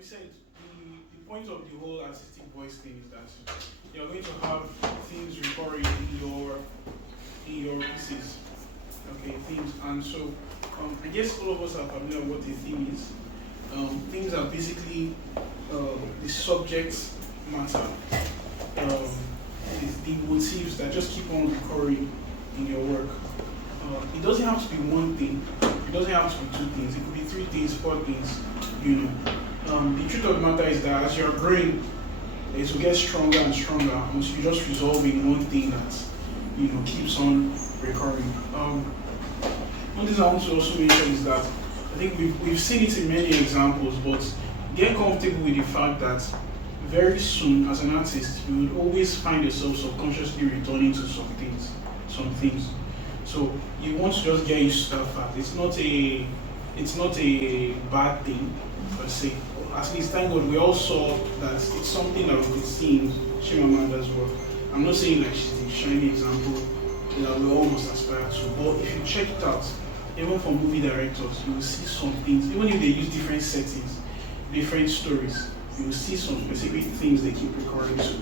we said, the point of the whole artistic voice thing is that you're going to have themes recurring in your pieces. Okay, themes, and so I guess all of us are familiar with what a theme is. Themes are basically the subject matter, the motifs that just keep on recurring in your work. It doesn't have to be one thing. It doesn't have to be two things. It could be three things, four things. You know. The truth of the matter is that as you're growing, it will get stronger and stronger until you just resolve in one thing that keeps on recurring. One thing I want to also mention is that I think we've seen it in many examples, but get comfortable with the fact that very soon, as an artist, you will always find yourself subconsciously returning to some things. So you want to just get used to that fact. It's not a bad thing per se. At least, thank God, we all saw that it's something that we could see in Chimamanda's work. I'm not saying like she's a shiny example that we all must aspire to, but if you check it out, even for movie directors, you will see some things, even if they use different settings, different stories, you will see some specific things they keep recurring to.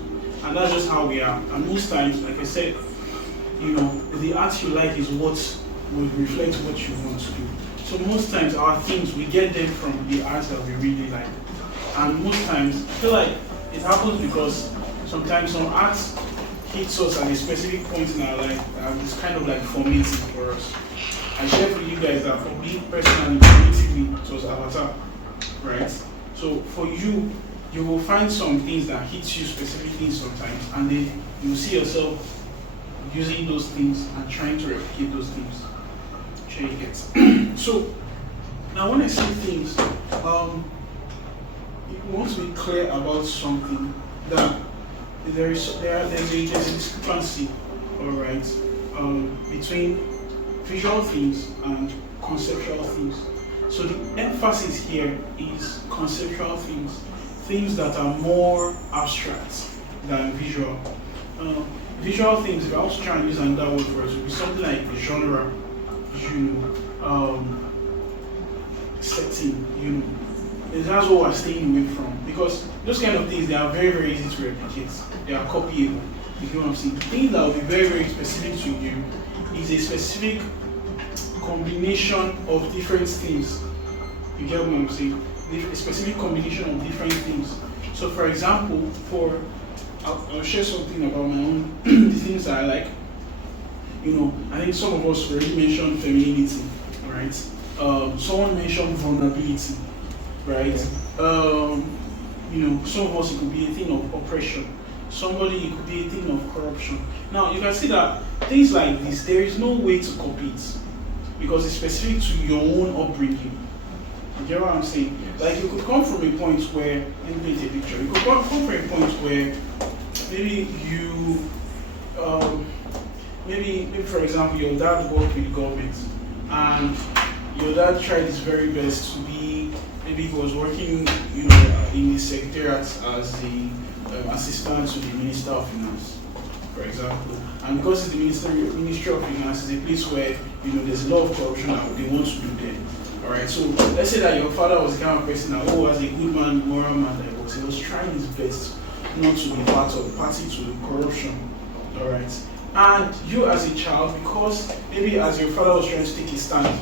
And that's just how we are. And most times, like I said, the art you like is what will reflect what you want to do. So most times our themes, we get them from the art that we really like. And most times, I feel like it happens because sometimes some art hits us at a specific point in our life and it's kind of like formative for us. I share with you guys that for me personally, creatively, it was Avatar, right? So for you, you will find some things that hit you specifically sometimes, and then you will see yourself using those things and trying to replicate those things. Sure you get. So now when I say things, you want to be clear about something that there's a discrepancy, all right, between visual themes and conceptual themes. So the emphasis here is conceptual themes that are more abstract than visual. Visual themes, if I was trying to use another word for it, would be something like genre, setting, And that's what we're staying away from. Because those kind of things, they are very, very easy to replicate. They are copyable. You know what I'm saying? The thing that will be very, very specific to you is a specific combination of different things. You get what I'm saying? A specific combination of different things. So for example, I'll share something about my own the things that I like. I think some of us already mentioned femininity, right? Someone mentioned vulnerability, right? Some of us, it could be a thing of oppression. Somebody, it could be a thing of corruption. Now you can see that things like this, there is no way to copy it because it's specific to your own upbringing. You get what I'm saying? Like you could come from a point where, let me paint a picture. You could come from a point where maybe maybe for example, your dad worked with the government, and your dad tried his very best to be. Maybe he was working, in the secretariat as the assistant to the Minister of Finance, for example. And because it's the Ministry of Finance, it's a place where there's a lot of corruption that they want to do there. All right. So let's say that your father was the kind of person that, as a good man, moral man, he was trying his best not to be party to the corruption. All right. And you as a child, because maybe as your father was trying to take a stand,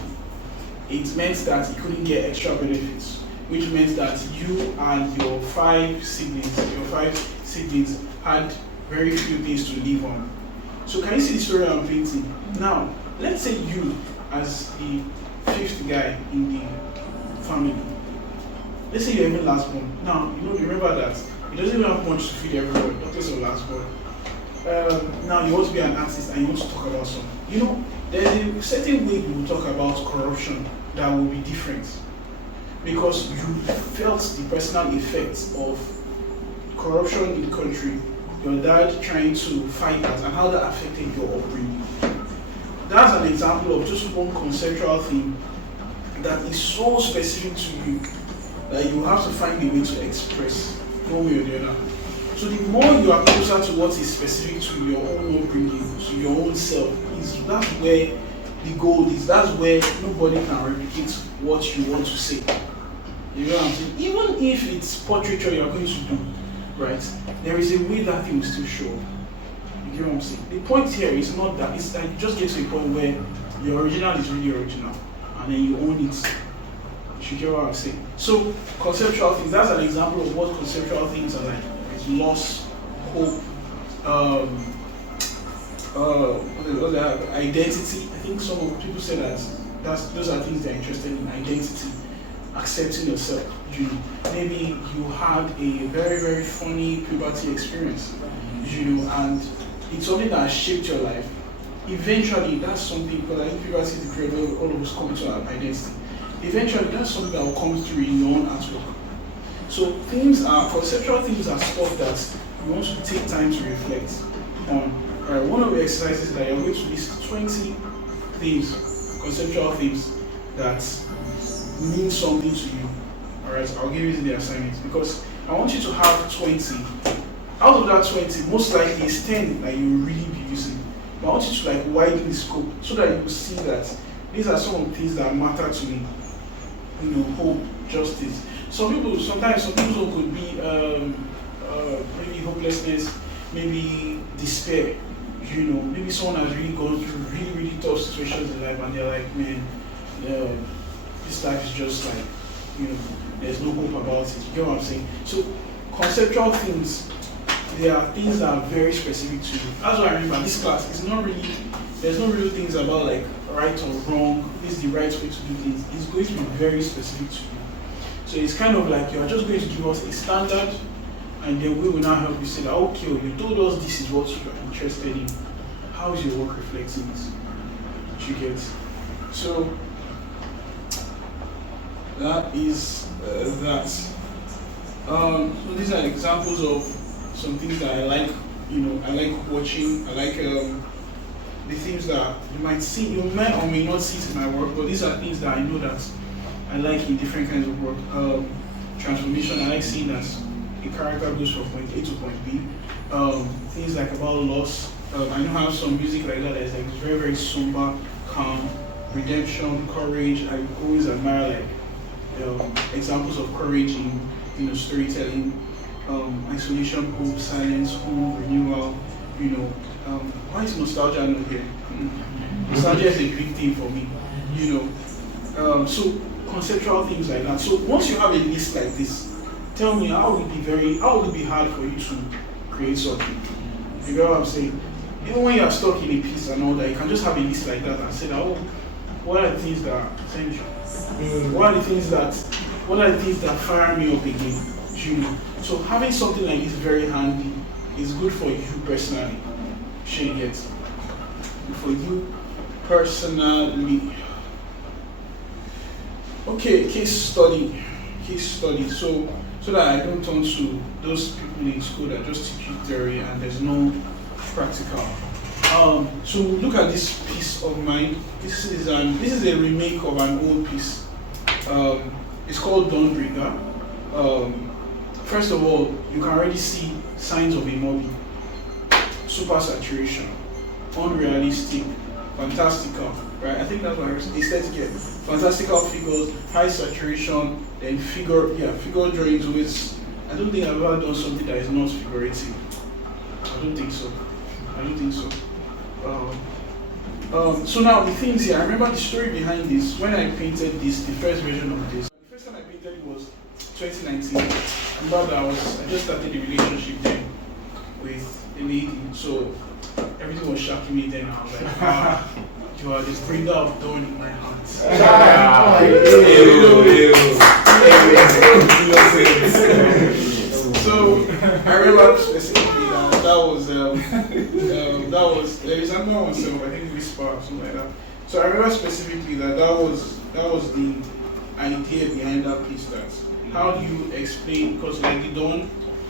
it meant that he couldn't get extra benefits, which meant that you and your five siblings had very few things to live on. So can you see the story I'm painting? Now, let's say you, as the fifth guy in the family, let's say you're even last born. Now, remember that it doesn't even have much to feed everyone, not just your last born. Now you want to be an artist and you want to talk about something. There's a certain way you will talk about corruption that will be different because you felt the personal effects of corruption in the country, your dad trying to fight that and how that affected your upbringing. That's an example of just one conceptual thing that is so specific to you that you have to find a way to express one way or the other. So the more you are closer to what is specific to your own upbringing, to your own self, that's where the goal is. That's where nobody can replicate what you want to say. You know what I'm saying? Even if it's portraiture you're going to do, right? There is a way that thing will still show up. You get what I'm saying? The point here is not that, it's like you just get to a point where your original is really original and then you own it. You get what I'm saying? So conceptual things, that's an example of what conceptual things are like. It's loss, hope, what they have, identity. I think some of people say that those are things they're interested in, identity, accepting yourself. Maybe you had a very, very funny puberty experience, and it's something that has shaped your life. Eventually, that's something, because I think puberty is the period where all of us come to our identity. Eventually, that's something that will come through in your own artwork. So conceptual things are stuff that you want to take time to reflect on. One of the exercises that you're going to list 20 things, conceptual things that mean something to you. Alright, I'll give you the assignment because I want you to have 20. Out of that 20, most likely it's 10 that you will really be using. But I want you to widen the scope so that you will see that these are some of the things that matter to me. Hope, justice. Sometimes some people could be maybe hopelessness, maybe despair. Maybe someone has really gone through really, really tough situations in life and they're like, man, this life is just there's no hope about it. You get what I'm saying? So conceptual things, they are things that are very specific to you. That's why I remember this class is not really, there's no real things about right or wrong, this is the right way to do things. It's going to be very specific to you. So it's kind of like you're just going to give us a standard and then we will now help you say that, okay, you told us this is what you're interested in. How is your work reflecting this? You get? So that is that. So these are examples of some things that I like. I like watching. I like the things that you might see. You may or may not see it in my work, but these are things that I know that I like in different kinds of work. Transformation. I like seeing that a character goes from point A to point B. Things like about loss. I know I have some music like that is very, very somber, calm, redemption, courage. I always admire examples of courage in storytelling, isolation, hope, silence, home, renewal. Why is nostalgia not here? Nostalgia is a big thing for me. So conceptual things like that. So once you have a list like this, tell me how would it be hard for you to create something? You know what I'm saying? Even when you're stuck in a piece and all that, you can just have a list like that and say that, what are the things that are essential? What are the things that fire me up again? So having something like this very handy is good for you personally. For you personally. Okay, case study. So that I don't turn to those people in school that just teach you theory and there's no practical. So look at this piece of mine. This is a remake of an old piece. It's called Dawnbreaker. First of all, you can already see signs of a movie. Super saturation, unrealistic, fantastical, right? I think that's what aesthetic here. Fantastical figures, high saturation, then figure drawings with. I don't think I've ever done something that is not figurative. I don't think so. So now the things here, I remember the story behind this. When I painted this, the first version of this, the first time I painted it was 2019. I remember that I just started a relationship then with a lady, so everything was shocking me then. I was like, you are the bringer of dawn in my heart. So I remember specifically that was there is another one, so I think Whisper or something like that. So I remember specifically that was the idea behind that piece. That how do you explain, because like the dawn,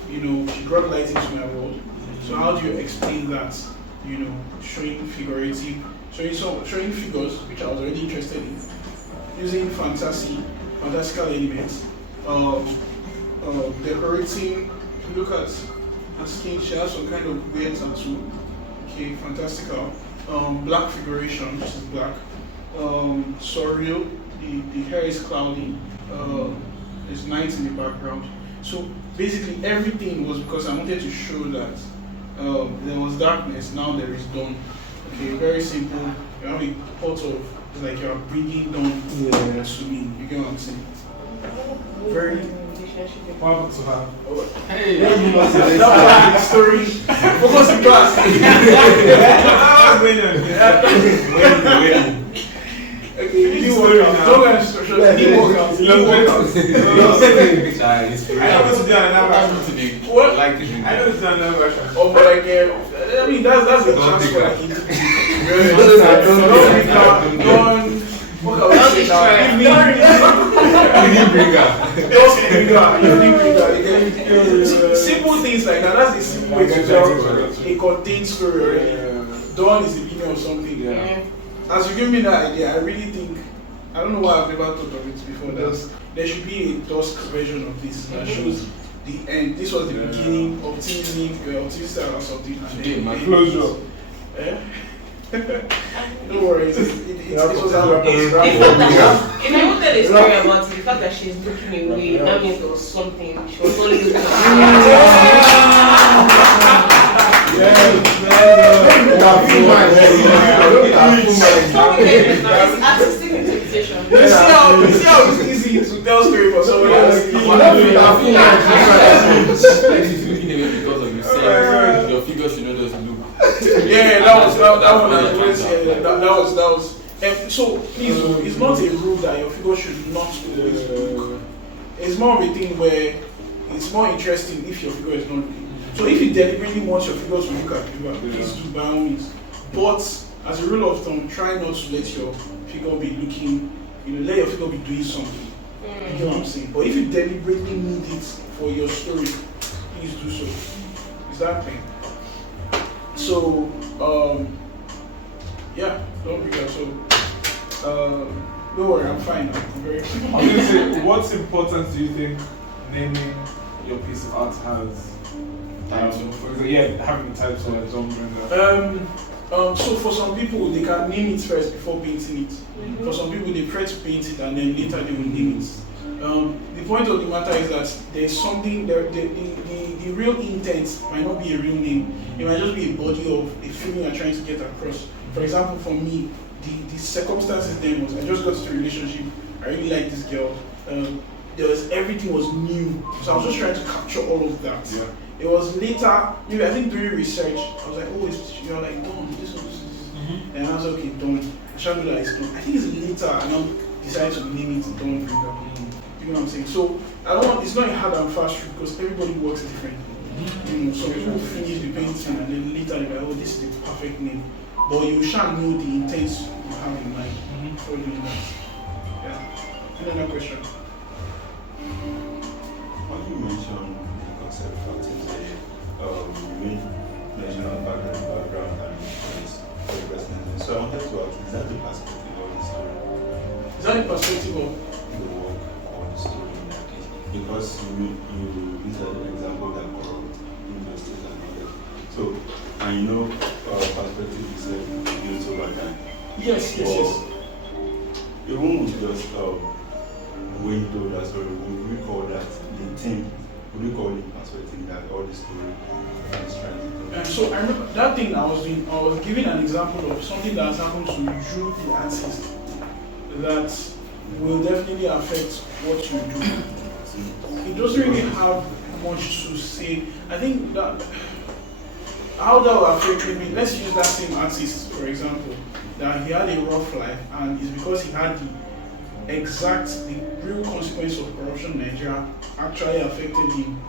she brought light into my world. So how do you explain that? Showing figures which I was already interested in, using fantastical elements, decorating. If you look at her skin, she has some kind of weird tattoo. Okay, fantastical. Black figuration, which is black. Surreal. The hair is cloudy. there's night in the background. So basically everything was because I wanted to show that there was darkness, now there is dawn. Okay, very simple. You have a pot of, it's like you're bringing dawn to me. You get what I'm saying? Very Power to her. Hey, that was the story. Focus in class. Okay, you didn't work out. Don't get instructions. You didn't work out. You didn't work out. I know it's done another version. What? Like, I know it's done another version. Oh, but like, I mean, that's a chance for like, don't what can we say now? Simple things like that. That's a simple way to tell a contained story already. Dawn is the beginning of something. Yeah. As you give me that idea, I really think, I don't know why I've never thought of it before. There should be a dusk version of this that shows the end. This was the beginning of optimistic or something. My closure. Yeah. Don't worry, it was out. If I would tell a story about the fact that she's looking away, that means there was something. She was only looking It's artistic interpretation. You see how it's easy to tell story for someone else. Because of you saying your figure should not just look. Yeah, that one. That was. So please, it's not a rule that your figure should not always look. It's more of a thing where it's more interesting if your figure is not looking. So if you deliberately want your figure to look at you, please do by all means. But as a rule of thumb, try not to let your figure be looking. Let your figure be doing something. You know what I'm saying? But if you deliberately need it for your story, please do so. Is that thing? So, yeah, don't be that. So, don't worry, I'm fine. I'm very fine. I was going to say, what importance do you think naming your piece of art has? For example, having the title like genre. So for some people, they can name it first before painting it. For some people, they prefer to paint it and then later they will name it. The point of the matter is that there's something, the real intent might not be a real name. It might just be a body of a feeling you're trying to get across. For example, for me, the circumstances then was, I just got into a relationship, I really like this girl. Everything was new. So I was just trying to capture all of that. Yeah. It was later, maybe I think during research, I was like, oh, you're like, Dawn, this one. And I was like, okay, Dawn. I shall know that it's Dawn. I think it's later, and I decided to name it Dawn Bringer. You know what I'm saying? So it's not a hard and fast rule because everybody works differently. Some people finish the painting and then later they're like, oh, this is the perfect name. But you shall know the intent you have in mind before doing that. Yeah. Another question. When you mentioned the concept of artists, you mentioned about the background and the person. So I wanted to ask, is that the perspective of the story? Is that the perspective of the work or the story in that case? Because you used an example that corrupt injustice and all that. So, and perspective is built over time. Yes. Even with just when you told that story, would we call that the theme? Would we call it perspective that all the story is trying to tell? So I remember that thing I was giving an example of something that has happened to you, the artist, that will definitely affect what you do. It doesn't really have much to say. I think that how that will affect me, let's use that same artist, for example, that he had a rough life and it's because he had the real consequence of corruption in Nigeria actually affected him.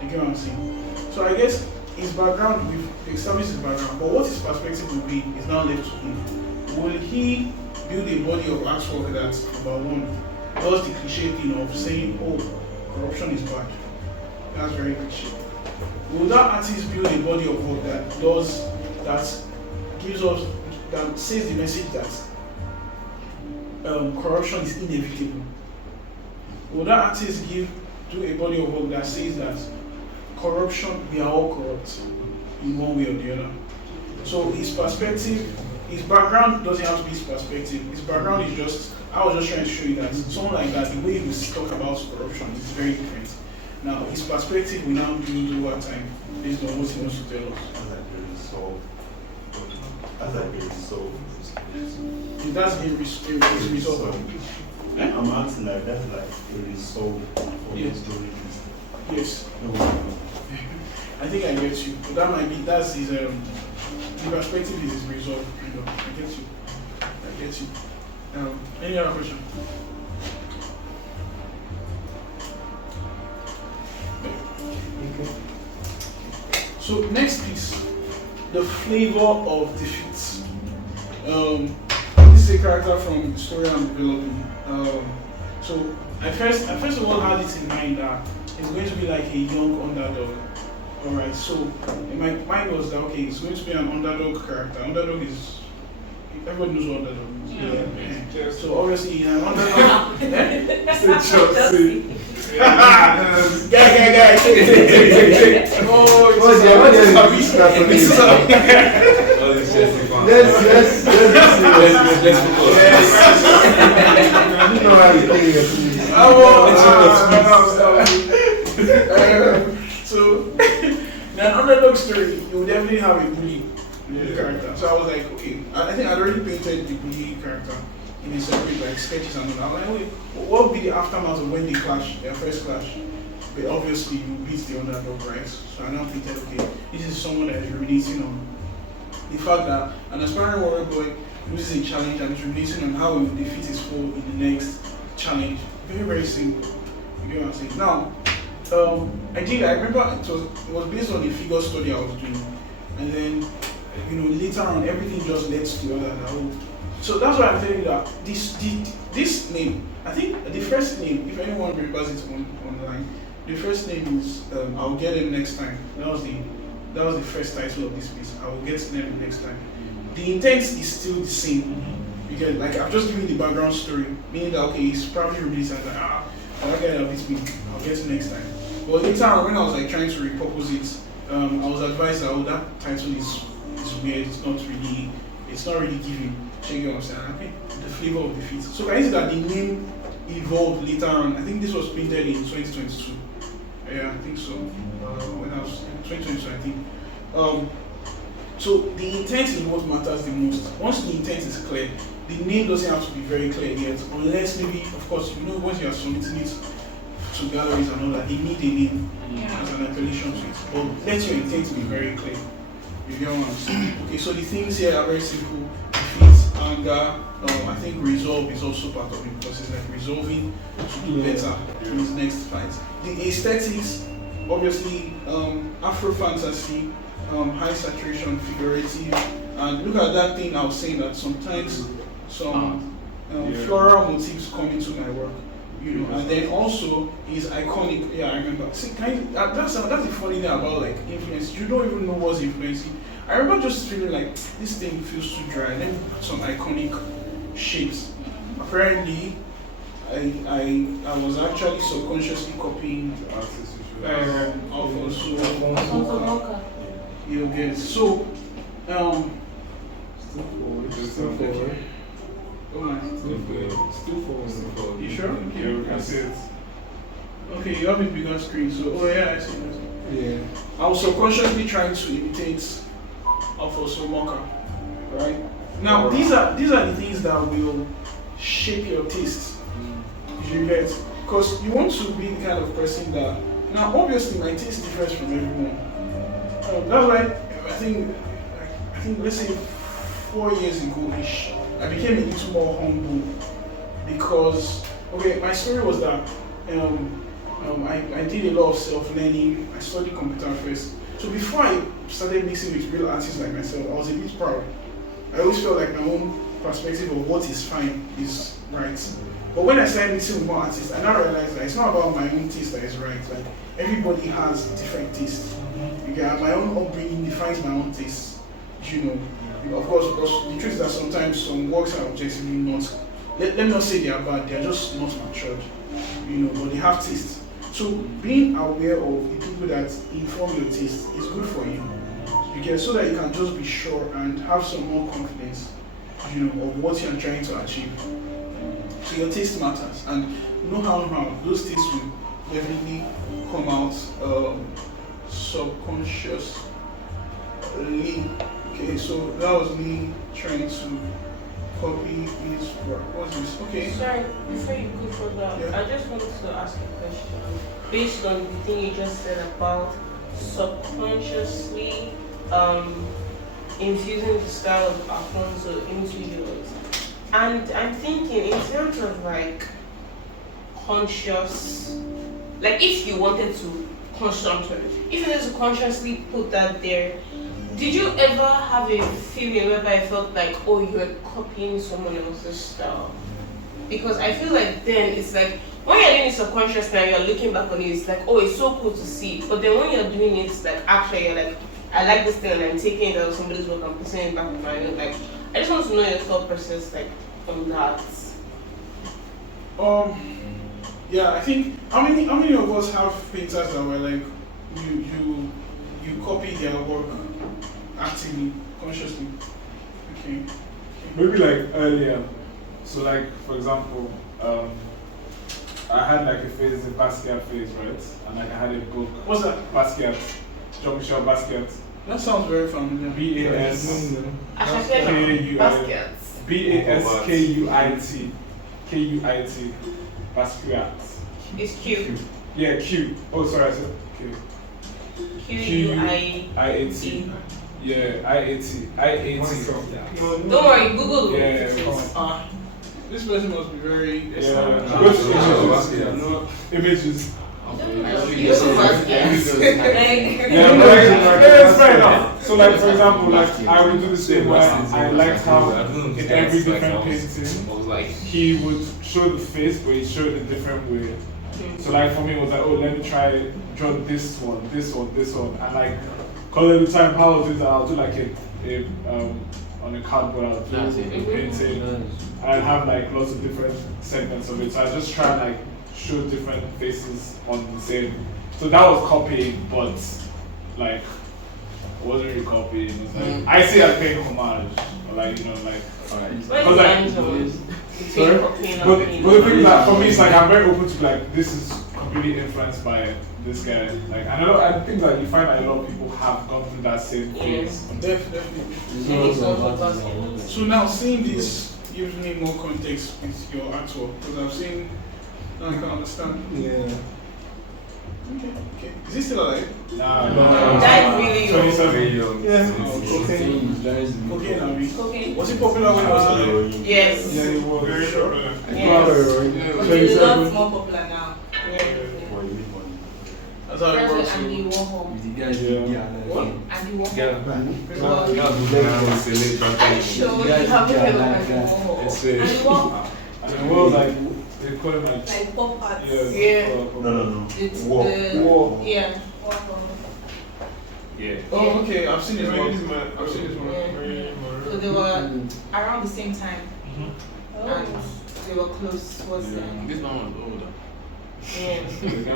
You get what I'm saying? So I guess his background, we've established his background, but what his perspective will be is now left to him. Will he build a body of artwork that, number one, does the cliche thing of saying, oh, corruption is bad? That's very cliche. Will that artist build a body of work that says the message that corruption is inevitable? Will that artist do a body of work that says that corruption, we are all corrupt in one way or the other? So his perspective his background doesn't have to be his perspective. His background is just, I was just trying to show you that someone like that, the way he will talk about corruption is very different. Now, his perspective will now build over time based on what he wants to tell us. As I get so If that's a result. Eh? I'm asking like that's like a result for Yes. the story. Yes, No. I think I get you. But that might be, that's his, the perspective is his result. You know, I get you. I get you. Any other question? So next piece, the flavor of defeat. This is a character from the story I'm developing. So I first of all had it in mind that it's going to be like a young underdog. Alright, so in my mind was that okay, it's going to be an underdog character. Underdog is, everybody knows what underdog is. Yeah. So obviously in an underdog. Chelsea. Guy, take. Oh, All these Chelsea fans. Let's focus. I don't know how you think it. So, in an underdog story, you would definitely have a bully character. So I was like, okay, I think I'd already painted the bully character in a separate like sketches and all that. I was like, wait, what would be the aftermath of when they clash, their first clash? But obviously, you beat the underdog, right? So I now painted, okay, this is someone that is ruminating on the fact that an aspiring warrior boy loses a challenge and is ruminating on how he will defeat his foe in the next challenge. Very, very simple. You get what I'm saying? Now, I remember it was based on a figure study I was doing, and then later on everything just led to the other. So that's why I'm telling you that this name, I think the first name, if anyone remembers it online, the first name is I'll get them next time. That was the first title of this piece. I will get them next time. The intent is still the same because like I've just given the background story, meaning that okay, he's probably released and like I'll get it this week. I'll get it next time. But later on, when I was like trying to repurpose it, I was advised that that title is weird. It's not really giving. Check what I'm saying. Okay, the flavor of defeat. So can you see that the name evolved later on? I think this was printed in 2022. Yeah, I think so. When I was in 2022, I think. So the intent is what matters the most. Once the intent is clear, the name doesn't have to be very clear yet, unless maybe, of course, once you are submitting it to galleries and all that, they need a name as an appellation to it. But let your intent be very clear. You get what I'm saying? Okay, so the things here are very simple. Defeat, anger, I think resolve is also part of it because it's like resolving to do better in his next fight. The aesthetics, obviously, Afro fantasy, high saturation, figurative, and look at that thing I was saying that sometimes some floral motifs come into my work. And then also is iconic. Yeah, I remember. See, that's the funny thing about like influence. You don't even know what's influencing. I remember just feeling like this thing feels too dry. Let me put some iconic shapes. Apparently, I was actually subconsciously copying Alfonso Mocha. You get it. So Still forward. Oh my. Still forward. You sure? Okay. Yeah, we can see it. Okay, you have a bigger screen, so yeah, I see. Yeah. I was subconsciously trying to imitate Alfonso Mocha, right? Now these are the things that will shape your taste. You get, because you want to be the kind of person that. Now, obviously, my taste differs from everyone. That's why I think let's say 4 years ago-ish, I became a little more humble because my story was that I did a lot of self-learning. I studied computer first. So before I started mixing with real artists like myself, I was a bit proud. I always felt like my own perspective of what is fine is right. But when I started mixing with more artists, I now realized that it's not about my own taste that is right. Like everybody has different tastes. My own upbringing defines my own taste. Of course, because the truth is that sometimes some works are objectively not. Let me not say they are bad. They are just not matured. But they have taste. So being aware of the people that inform your taste is good for you. So that you can just be sure and have some more confidence of what you're trying to achieve. So your taste matters, and no how those tastes will definitely come out subconsciously. Okay, so that was me trying to copy his work. What's this? Okay. Sorry, before you go further, Yeah. I just wanted to ask a question. Based on the thing you just said about subconsciously infusing the style of Alfonso into yours. And I'm thinking in terms of like conscious, like if you wanted to if you wanted to consciously put that there, did you ever have a feeling whereby I felt like, oh, you're copying someone else's style? Because I feel like then it's like, when you're doing it subconsciously and you're looking back on it, it's like, oh, it's so cool to see. But then when you're doing it, it's like, actually, you're like, I like this thing and I'm taking it out of somebody's work and putting it back in my own. Like, I just want to know your thought process, like, on that. Yeah, I think how many of us have painters that were like you copy their work actively, consciously? Okay. Maybe like earlier. So like for example, I had like a phase, a Basquiat phase, right? And like I had a book. What's that? Basquiat. Jean-Michel Basquiat. That sounds very familiar. Baskets. Baskuit. Basquiat. It's Q. Yeah, Q. Oh, sorry, I said Q. Q-U-I-A-T. Yeah, I-A-T. Don't worry, Google will Yeah, fix come it. This person must be very. Yeah, go to images. You don't Basket. Yeah, but like, it's fair enough. So like for example, like I would do the same where I liked how in every different painting he would show the face, but he showed it a different way. So like for me, it was like, oh, let me try draw this one, and like, cause every time how I'll do that, I'll do like a on a cardboard, I'll do a painting, and I'll have like lots of different segments of it. So I just try and like show different faces on the same. So that was copying, but like it wasn't really copying. It was like I see as paying homage, or like like. What lines Sorry? between copying and But painting? the thing is that for me, it's like I'm very open to like this is completely influenced by this guy. Like I think that you find that a lot of people have gone through that same phase. Definitely. Any sort of basket. So now seeing this gives me more context with your artwork because I've seen. Now I can understand. Yeah. Okay. Is he still alive? Nah, Died really young. 27. Yeah. Cocaine, Abi. Cocaine. Was he popular when he was alive? Yes. Yeah, he was. Very sure. Yes. But He's he's not not more popular now. Yeah. That's how it works. Andy Warhol. What? Andy Warhol. Yeah. Are you sure you haven't heard of Andy Warhol? Andy Warhol. And the world like they call him like Like pop art. Yeah. No. It's War. War. Yeah. Yeah. Oh, okay. I've seen his work. I've seen his work. So they were Around the same time. and they were close towards the end. This one was older. Yeah.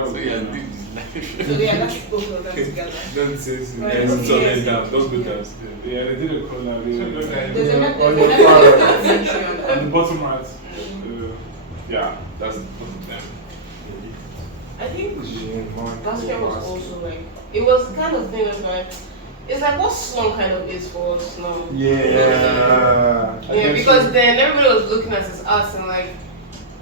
So yeah, did this life. So yeah, that's both of them together. Don't say so. Right. Yeah, it's all end down. Don't do that. Yeah, they did a collab. There's a On your documentary on On that. the bottom right. Yeah, that's both of them. I think Basket was also like, it was kind of thing of like, it's like what slum kind of is for us now. Yeah. Yeah, because then everybody was looking at his art and like,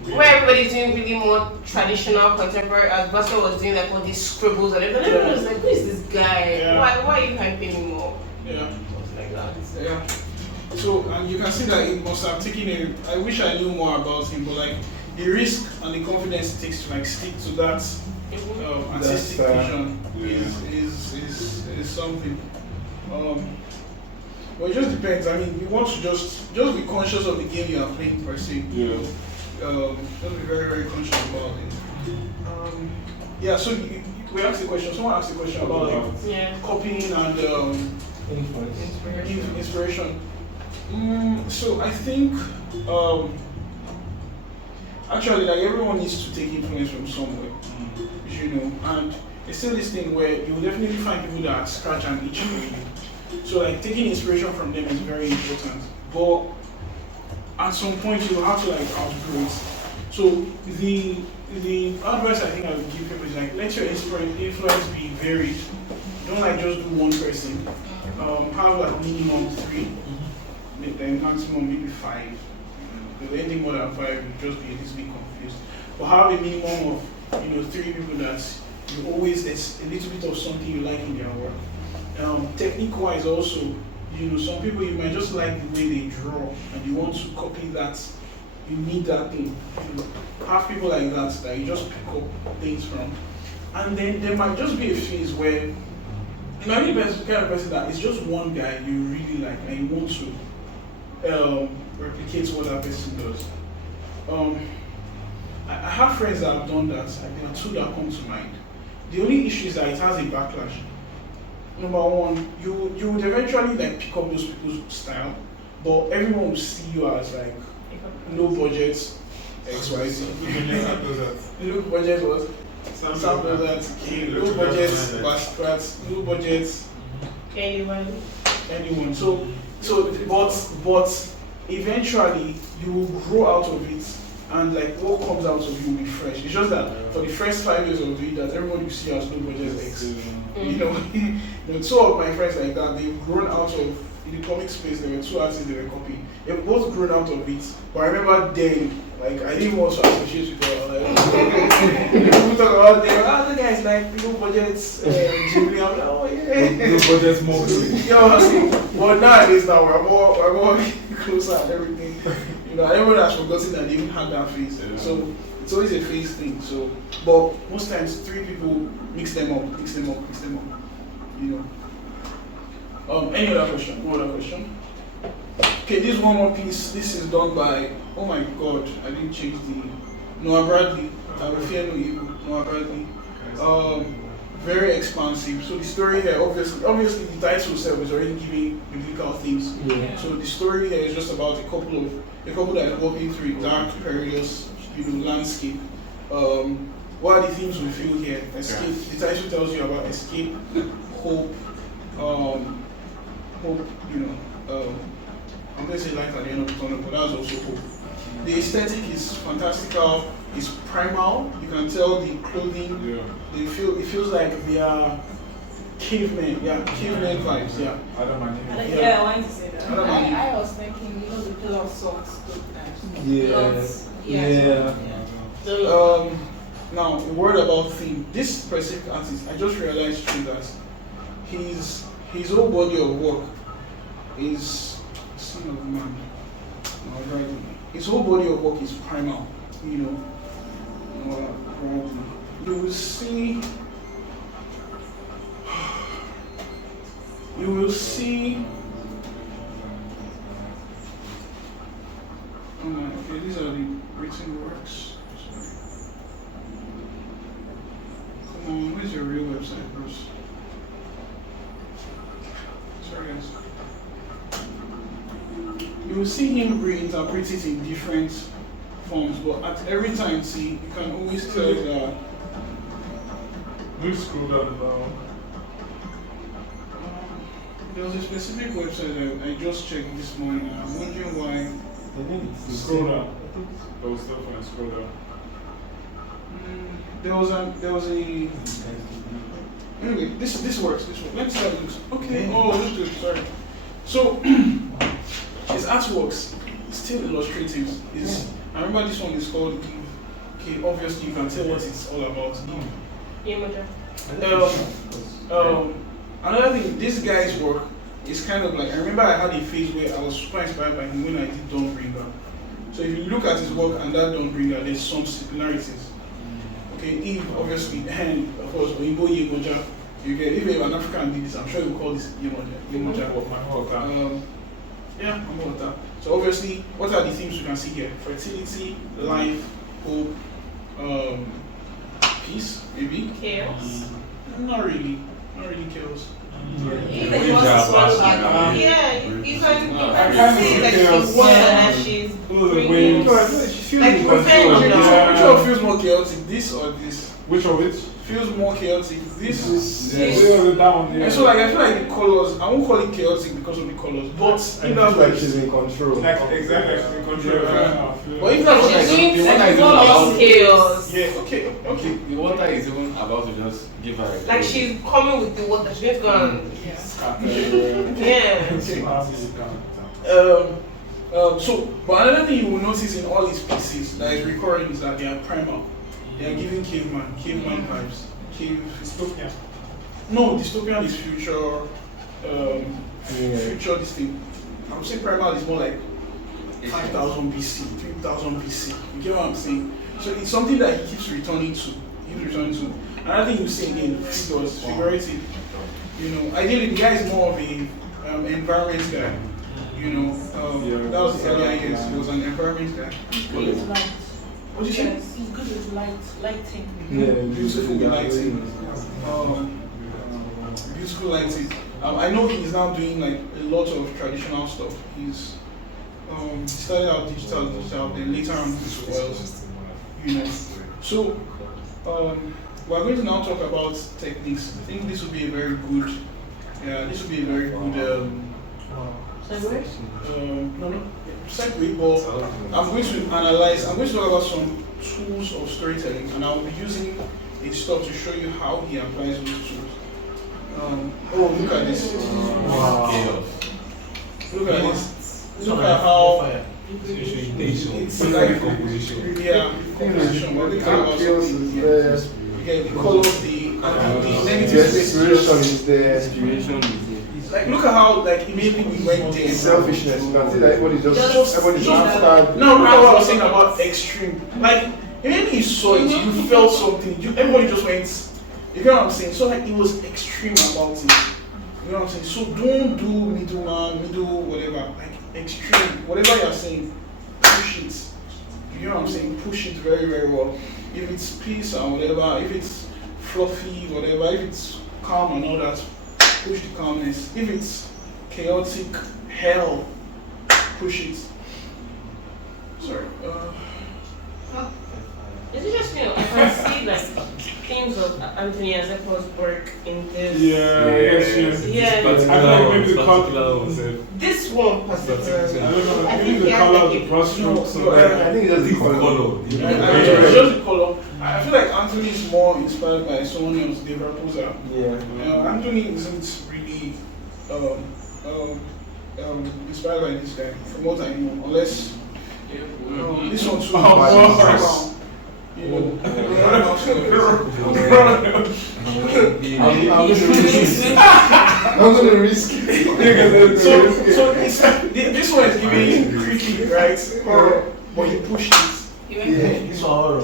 where everybody's doing really more traditional contemporary art, Basket was doing like all these scribbles and everything. Everyone was like, who is this guy? Yeah. Why are you hyping him more? Yeah. Stuff like that. Yeah. So, and you can see that it must have taken a. I wish I knew more about him, but like the risk and the confidence it takes to like stick to that artistic That's, vision is something. But it just depends. I mean, you want to just be conscious of the game you are playing per se. Yeah. Just be very conscious about it. Yeah. So we asked the question. Someone asked the question about like Yeah. copying and inspiration. So I think actually like everyone needs to take influence from somewhere, and it's still this thing where you will definitely find people that scratch and itch for you. So like taking inspiration from them is very important. But at some point you have to like outgrow it. So the advice I think I would give people is like let your influence be varied. Don't like just do one person. Have like minimum 3, then maximum maybe 5. Because anything more than 5 will just be a little bit confused. But have a minimum of 3 people that you always there's a little bit of something you like in their work. Technique wise also, some people you might just like the way they draw and you want to copy that. You need that thing. Have people like that you just pick up things from. And then there might just be a phase where you might be the kind of person that it's just one guy you really like and you want to replicate what that person does. I have friends that have done that. There are 2 that come to mind. The only issue is that it has a backlash. Number 1, you would eventually like pick up those people's style, but everyone will see you as like low budget XYZ. Low budget was Sam does that. Low budget Bastrat, low budget anyone. So but eventually you will grow out of it. And like what comes out of you will be fresh. It's just that for the first 5 years of it, that everyone you see as low budget X. 2 of my friends like that, they've grown out of in the comic space. There were 2 artists they were copying. They've both grown out of it. But I remember then, like I didn't want to associate with them. Like, people talk about them. The guys like low budget Ghibli. I'm like, oh yeah. Low budget movie. But nowadays now we're more closer and everything. Everyone has forgotten that they even had that phase. Yeah. So it's always a phase thing. So, but most times 3 people mix them up. Any other question? What other question? Okay, this one more piece. This is done by. Oh my God, I didn't change the. Noah Bradley. I will fear no evil. Noah Bradley. Very expansive. So the story here, obviously the title itself is already giving biblical themes. Yeah. So the story here is just about a couple that is walking through a dark, perilous, landscape. What are the themes we feel here? Escape. Yeah. The title tells you about escape, hope. I'm going to say light at the end of the tunnel, but that's also hope. The aesthetic is fantastical. It's primal. You can tell the clothing. Yeah. It feels like they are cavemen. Yeah, cavemen vibes. Yeah. I wanted to say that. I was thinking, the pillar of socks. Yeah. Now, a word about theme. This specific artist, I just realized too that his whole body of work is son of man. His whole body of work is primal. You will see. Okay, these are the written works. Come on, where's your real website, Bruce? Sorry, guys. You will see him reinterpret it in different forms, but at every time, you can always tell that. Please scroll down now. There was a specific website that I just checked this morning, and I'm wondering why. Scroll down. There was stuff when I scroll down. There was a. Anyway, this works. Let's see how it looks. Okay. Oh, this is sorry. So his artworks still illustrative. I remember this one is called Give. Okay, obviously you can tell what it's all about. Another thing, this guy's work is kind of like, I remember I had a phase where I was super inspired by him when I did Dawnbringer. So if you look at his work and that Dawnbringer, there's some similarities. Okay, Eve obviously, and of course, Oyibo Yemoja, you get, if an African did this, I'm sure we'll call this Yemoja. Yeah, Water. So obviously, what are the themes you can see here? Fertility, life, hope, peace, maybe? Chaos. Not really chaos. Even you want to swallow back. Yeah, you can see that she's one and she's bringing. Like revenge. Which one feels more chaotic, this or this? Which of it? Feels more chaotic. This. That one. And so like I feel like the colors, I won't call it chaotic because of the colors, but I feel like she's in control. Like, exactly, she's in control. But if that's She's doing the one that is more about- of chaos. yeah, okay. The water is even about to just give her. Like she's coming with the water. She's going to yeah. So, but another thing you will notice in all these pieces that is recurring is that they are primal. They are giving caveman vibes. Dystopia. No, dystopian is future. Future this thing. I would say primal is more like 5,000 BC, 3,000 BC. You get what I'm saying? So it's something that he keeps returning to. Another thing you say again, figures, figurative. You know, ideally the guy is more of a environment guy. You know, that was his earlier years. He was an environment guy. Good with light. What did you say? Yes, he's good with lighting. Yeah, Beautiful lighting. Beautiful lighting. I know he's now doing like a lot of traditional stuff. He's started out digital, then later on his oils. You know. So we're going to now talk about techniques. I think this will be a very good. This will be a very good. Segue, but I'm going to talk about some tools of storytelling, and I'll be using a stuff to show you how he applies those tools. Look at this. Wow. Look at this. Look at how it's like, composition, but look at how the colors, the negative space. Inspiration is there. Like, look at how, like, immediately we went there. Selfishness. You can see that everybody's after. No, look at what I was saying about extreme. Like, immediately you saw it, you felt something. Everybody just went. You get what I'm saying? So, like, it was extreme about it. You know what I'm saying? So, don't do middle, whatever. Like, extreme. Whatever you're saying, push it. You know what I'm saying? Push it very, very well. If it's peace or whatever, if it's fluffy, whatever, if it's calm and all that, push the calmness. If it's chaotic hell, push it. Sorry. Is it just me? I can see like themes of Anthony Azepo's work in this. Yeah. But I think maybe the color. This one particularly. I don't know. I Maybe think the he has color of like the a- brushstrokes. No, I think it's just the color. It's just the color. I feel like Anthony is more inspired by someone else, Dave Raposa. Yeah. Anthony isn't really inspired by this guy, from what I know, unless this one too. You know, I'm gonna risk it. so this one is giving creepy, right? But you pushed it. This one horror.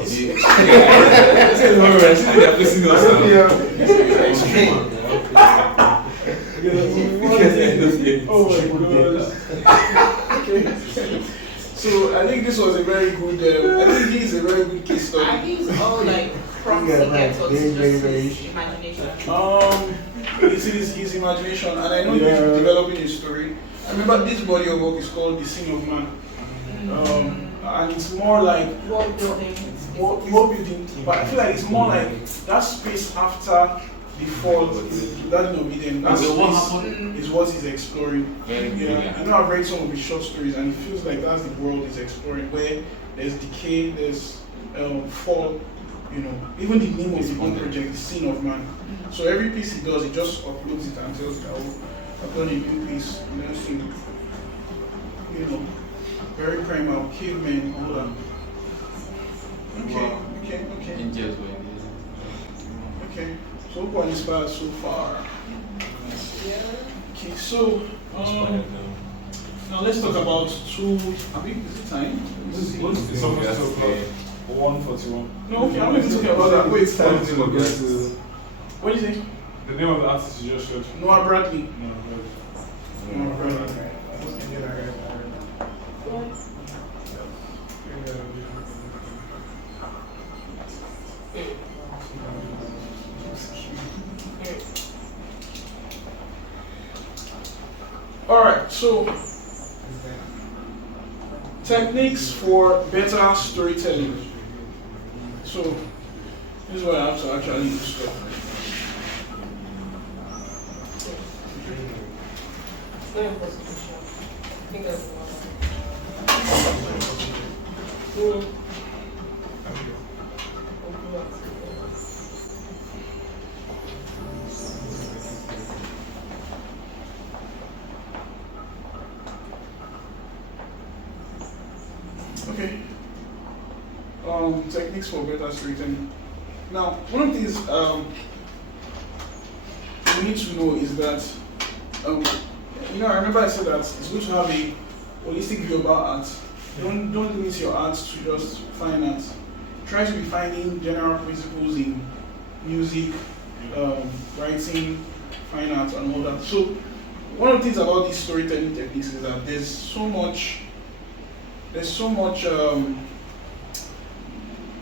Oh my God. So I think this was a very good. I think he's a very good case study. I think it's all like prompts he gets or it's just his imagination. It's his imagination, and I know he's developing a story. I remember this body of work is called The Sin of Man. And it's more like World building. world building, but I feel like it's more like that space after the fall is Garden of Eden. That space is what he's exploring. Yeah, I know I've read some of his short stories, and it feels like that's the world he's exploring, where there's decay, there's fall. You know, even the name of the whole project, The Sin of Man. So every piece he does, he just uploads it and tells it, "Oh, I've done a new piece." And then so, you know, very primal, cavemen, all that. Okay. Angels were Okay. So who are inspired so far? Okay, so now let's talk about two. I think is it time? It's almost 2 o'clock. 1:41. No, okay, I'm not even talking about that. Wait, Time to what do you think? The name of the artist you just showed. Noah Bradley. No, Noah Bradley. Alright, so techniques for better storytelling. So This is what I have to actually do stuff. It's not impossible, sure. I think that's the one. Okay. Techniques for better storytelling. Now, one of the things you need to know is that, I remember I said that it's good to have a holistic view about art. Don't limit your art to just fine art. Try to be finding general principles in music, writing, fine art, and all that. So, one of the things about these storytelling techniques is that there's so much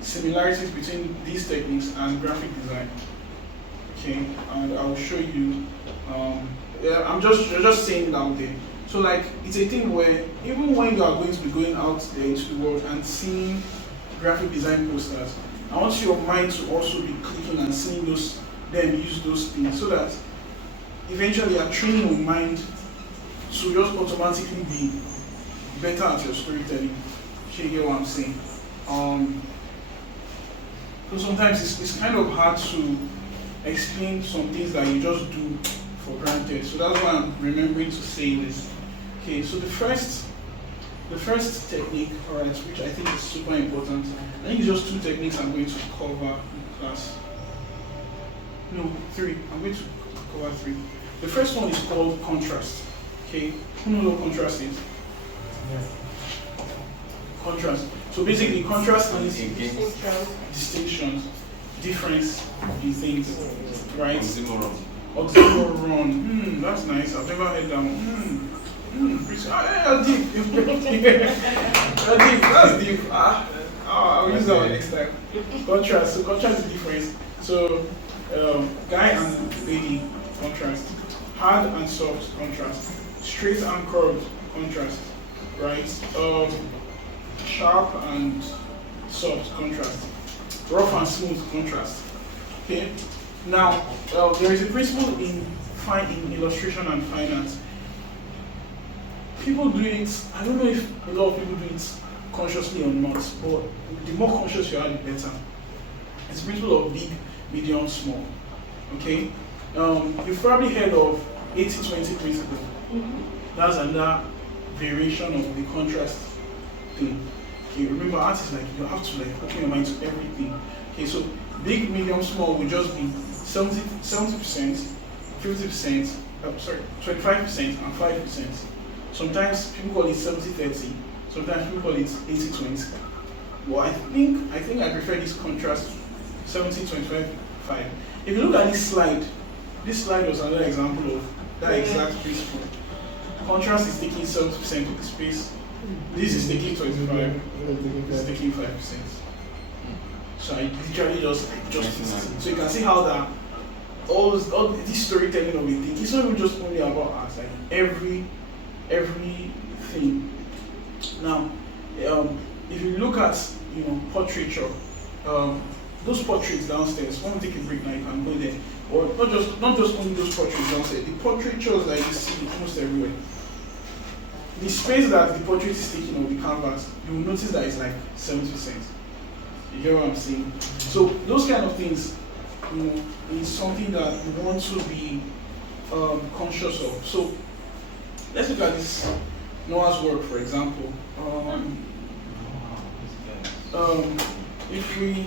similarities between these techniques and graphic design. Okay, and I'll show you. You're just saying it out there. So like it's a thing where even when you are going to be going out there into the world and seeing graphic design posters, I want your mind to also be clicking and seeing them use those things so that eventually you're training your mind to just automatically be better at your storytelling. You get what I'm saying? So sometimes it's kind of hard to explain some things that you just do for granted. So that's why I'm remembering to say this. Okay, so the first technique, alright, which I think is super important. I think it's just two techniques I'm going to cover in class. No, three. I'm going to cover three. The first one is called contrast. Okay, who knows what contrast is? Contrast. So basically, contrast means distinctions, difference in things, right? Oxymoron. That's nice. I've never heard that one. That's deep. That's deep. I'll use that one next time. Contrast. So contrast is difference. So guy and lady, contrast. Hard and soft, contrast. Straight and curved, contrast. Right? Sharp and soft, contrast. Rough and smooth, contrast. Okay. Now, there is a principle in illustration and fine art. People do it. I don't know if a lot of people do it consciously or not, but the more conscious you are, the better. It's a principle of big, medium, small. Okay. You've probably heard of 80-20 principle. That's another variation of the contrast thing. Okay, remember art is like you have to open your mind to everything. Okay, so big, medium, small will just be 70%, 50%, 25% and 5%. Sometimes people call it 70-30, sometimes people call it 80-20. Well, I think I prefer this contrast 70-25-5. If you look at this slide was another example of that exact principle. Contrast is taking 70% of the space. This is taking 25, this is taking 5%. So I literally just so you can see how that all this storytelling of a thing, it's not even just only about art, like everything. Now, if you look at portraiture, those portraits downstairs, when we take a break now, you can go there. Or not just only those portraits downstairs, the portraitures that you see almost everywhere. The space that the portrait is taking on the canvas, you will notice that it's like 70%. You get what I'm saying? So those kind of things, is something that you want to be conscious of. So let's look at this Noah's work, for example. If we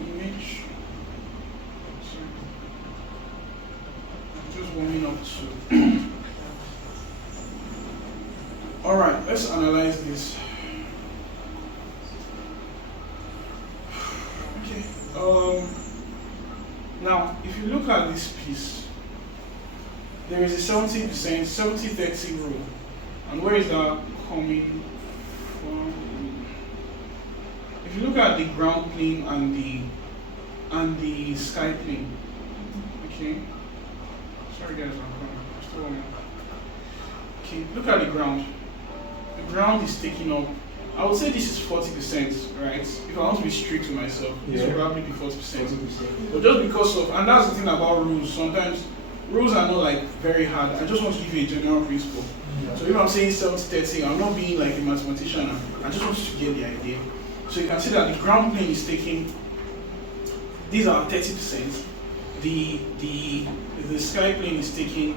image, just warming up to. All right, let's analyze this. Okay. Now, if you look at this piece, there is a 70%, 70-30 rule. And where is that coming from? If you look at the ground plane and the sky plane, okay. Sorry guys, I'm still on. Okay, look at the ground. The ground is taking up I would say this is 40%, right? If I want to be strict with myself, this will probably be 40%. But just because of, and that's the thing about rules, sometimes rules are not like very hard. I just want to give you a general principle. So if I'm saying 70-30, I'm not being like a mathematician, I just want you to get the idea. So you can see that the ground plane is taking, these are 30%, the sky plane is taking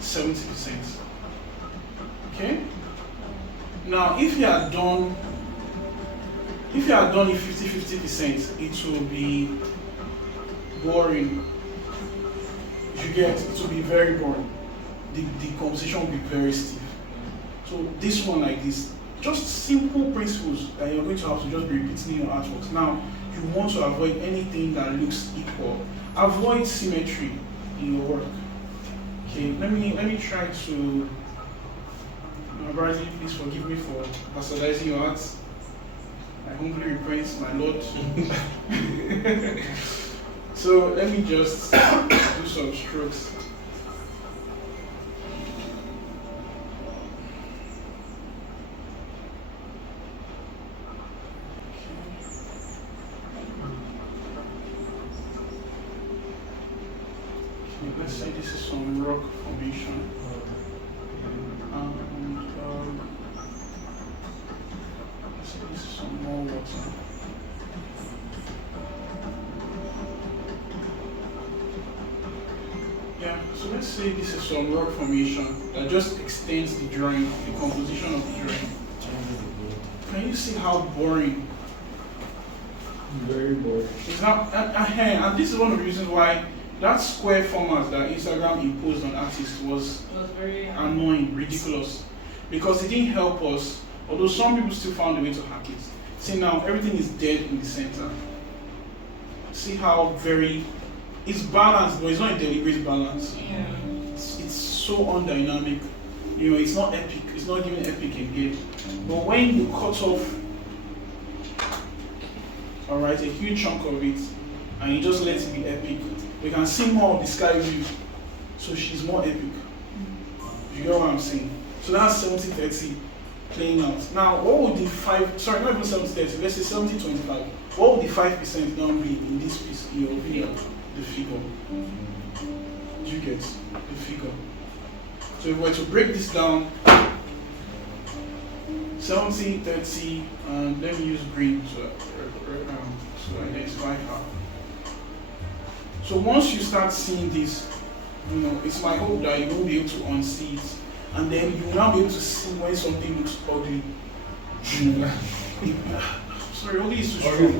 70%. Okay? Now if you are done in 50-50%, it will be boring. You get, it will be very boring. The conversation will be very stiff. So this one like this, just simple principles that you're going to have to just be repeating in your artworks. Now, you want to avoid anything that looks equal. Avoid symmetry in your work. Okay, let me try to. Bradley, please forgive me for bastardizing your art. I humbly repent, my Lord. So let me just do some strokes. Let's say this is some rock formation. Let's say this is some more water. Yeah, so let's say this is some rock formation that just extends the drawing, the composition of the drawing. Can you see how boring? Very boring. It's not, and this is one of the reasons why that square format that Instagram imposed on artists was very annoying, ridiculous, because it didn't help us, although some people still found a way to hack it. See now, everything is dead in the center. See how it's balanced, but it's not a deliberate balance. Yeah. It's so undynamic. You know, it's not epic, it's not even epic again. But when you cut off, alright, a huge chunk of it, and you just let it be epic, we can see more of the sky view, so she's more epic. You get what I'm saying? So that's 70-30 playing out. Now, what would the not even 70-30, let's say 70-25. What would the 5% now be in this piece, in your opinion? The figure. Do you get the figure? So if we were to break this down, 70-30, and let me use green to identify how. So once you start seeing this, you know, it's my hope that you won't be able to unsee it, and then you will now be able to see when something looks ugly. Sorry, ugly is too strong.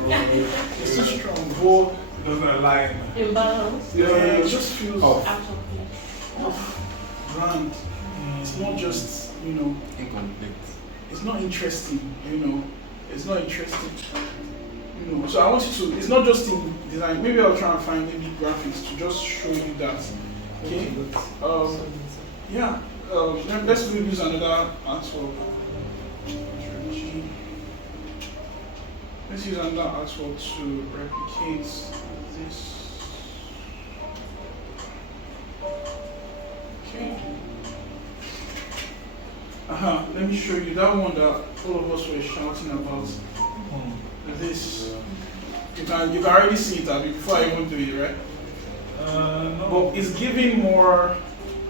It's too strong, but It doesn't align. Imbalance. yeah, it just feels Out of brand. It's not just, you know, Incomplete. it's not interesting, you know. It's not interesting. You know, so I want you to, it's not just in design, maybe I'll try and find maybe graphics to just show you that. Okay? Yeah. Let's use another artwork. Let's use another artwork to replicate this. Okay. Let me show you that one that all of us were shouting about. This. You can already see it before I even do it, right? No. But it's giving more.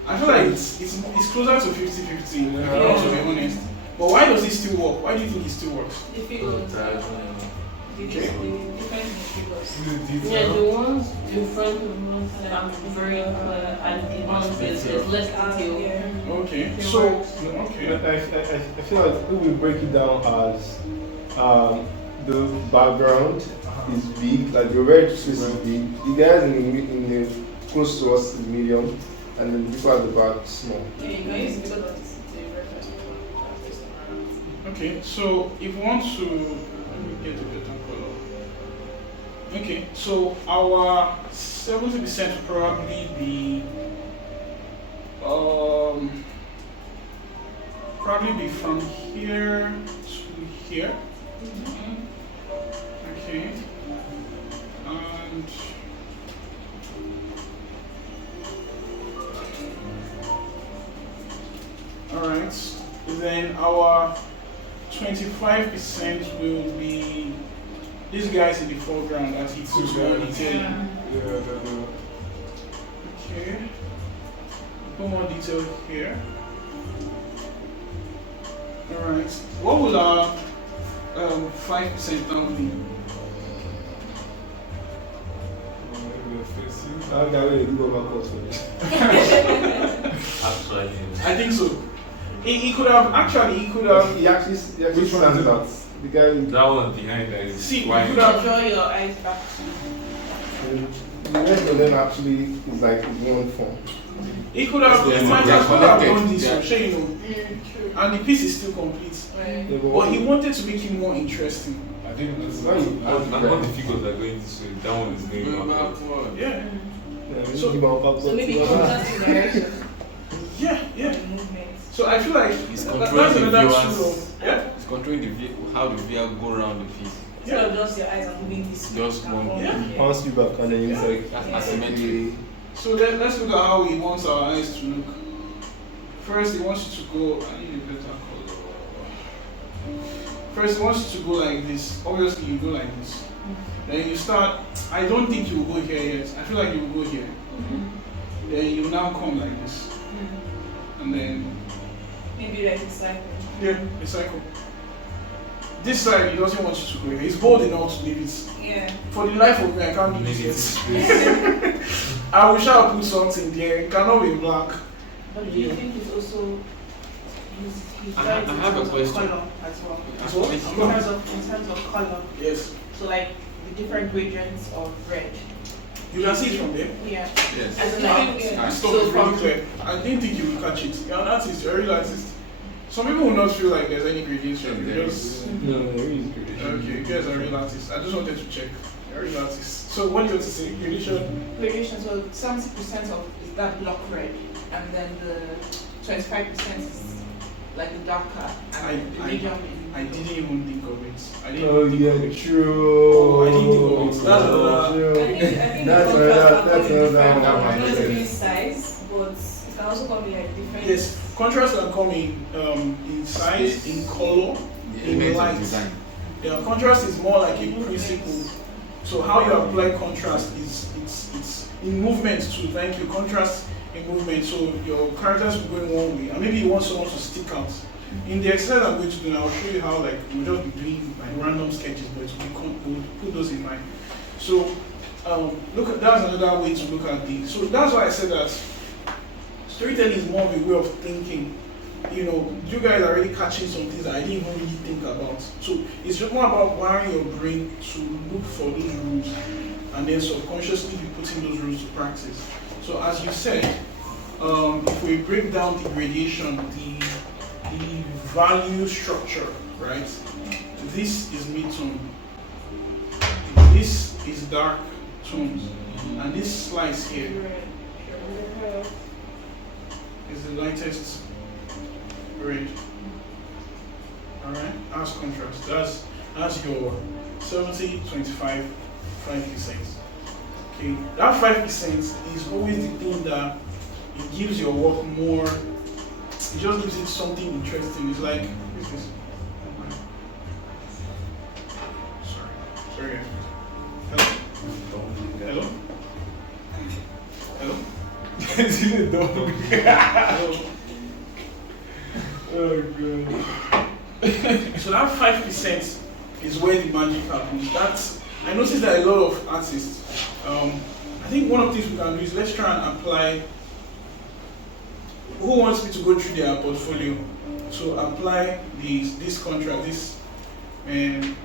I feel like it's closer to 50-50, if I want to be honest. But why does it still work? Why do you think it still works? The figures. The different figures. Yeah, the ones in front of us are very clear, and the ones is less detailed. Yeah. Okay, so I feel like if we break it down as the background is big, like the red space is big, the guys in the close to us is medium, and then the people at the back small. Yeah, you can use it because of the reference one. okay, so if we want to let me get a better color. Okay, so our 70% will probably be from here to here. Okay, and all right, then our 25% will be these guys in the foreground as he puts more detail in. Okay. Put more detail here. Alright. What will our 5% now be? How can we do overcoat for this? Actually. I think so. He could have He actually stands out. The guy. That one behind that is See, why you could have Draw your eyes back. The rest of them actually is like one form. he could have Yes, he might they are as well have connected. done this, Yeah. so sure you know. True. And the piece is still complete. Right. Yeah, But he wanted to make it more interesting. I think that's Why you- all the figures are going this way. That one is going back. Yeah. So, So maybe contrast in direction Yeah, yeah. and movement. So I feel like It's that's controlling the another viewers. tool. Yeah? It's controlling the how the VR go around the piece. Instead of just your eyes are moving this way. Just one. Yeah. once you back and then it's like That's asymmetry. So let's look at how he wants our eyes to look. First, he wants you to go. I need a better color. First, he wants you to go like this. Obviously, you go like this. Then you start. I don't think you will go here yet. I feel like you will go here. Then you now come like this, and then Maybe like it's like yeah, recycle. This side, he doesn't want you to go here. He's bold enough to leave it. yeah. For the life of me, I can't do Maybe this it's yet. I wish I would put something there. It cannot be black. But do you think it's also he's I tried have a in terms of question. color as well? It's what? In terms of color. Yes. So like the different gradients of red. You can see it from there. Yeah. Yes. As in Yeah. like Yeah. Stop So is really from- clear. I didn't think you would catch it. You're an artist, you're a real artist. Some people will not feel like there's any gradation. There You just no, there is gradation. okay, you guys are real artists. I just wanted to check. You're a real artist. So what do you want to say? Gradation? gradation, so 70% of is that block red, and then the 25% is like the darker, and the medium I didn't even think of it. I didn't Oh even think of yeah, it. true. Oh, I didn't think of it. That's another- True. I think That's the another- contrast that's can come in another different one. not only size, but it can also come in like different. Yes, contrast can come in size, in color, The in element light. of design. Yeah, contrast is more like a principle. So how you apply contrast is it's in movement too. Thank you. Contrast in movement. So your characters will go in one way, and maybe you want someone to stick out. In the exercise I'm going to do now, I'll show you how like we'll just be doing like random sketches, but we'll put those in mind. So look at that's another way to look at these. So that's why I said that storytelling is more of a way of thinking. You know, you guys are already catching some things that I didn't even really think about. So it's just more about wiring your brain to look for those rules and then subconsciously be putting those rules to practice. So as you said, if we break down the gradation, the value structure, right? This is mid-tone. This is dark tones. And this slice here is the lightest red. Alright, that's contrast. That's your 70, 25, 5%. Okay, that 5% is always the thing that it gives your work more, it just gives it something interesting. It's like, what is this? Sorry. Hello? Hello? Hello? Hello? Oh god. So that 5% is where the magic happens. That's, I noticed that a lot of artists, I think one of the things we can do is let's try and apply, who wants me to go through their portfolio? So apply this contract, this, and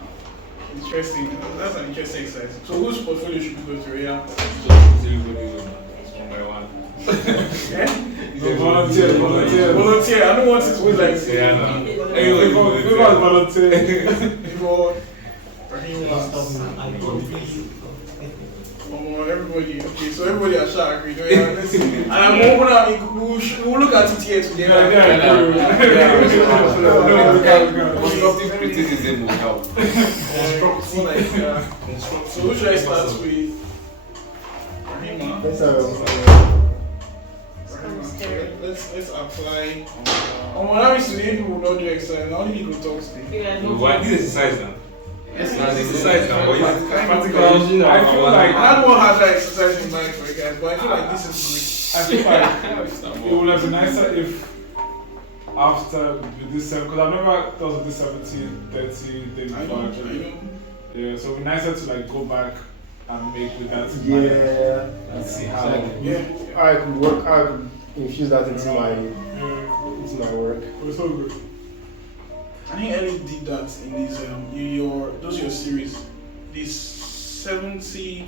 interesting, that's an interesting exercise. So whose portfolio should we go through? Yeah? One by one. Yeah? Volunteer. Volunteer, I don't want it to be like, Yeah, no. Everyone volunteer. before, everybody, okay, so everybody has shall agree. Yeah, let's see. And I'm we'll look at it here together. Constructive criticism will help. So who should I start with? Rahima. Let's have Rahima. Let's apply. That means today people will not do exercise. Now only people talk today. Yeah, no. Why did exercise now? Yes, Exercise now. But I feel like I had more harder exercise in mind for you guys, but I feel like this is I feel like it would have been nicer if after this 7, because I've never thought of this 17, 30 day great. I before know. actually. Yeah, so it'd be nicer to like go back and make with that Yeah. and see It's how. like, I could infuse that into my work. It was so good. I think Ellie did that in his your series. This 70.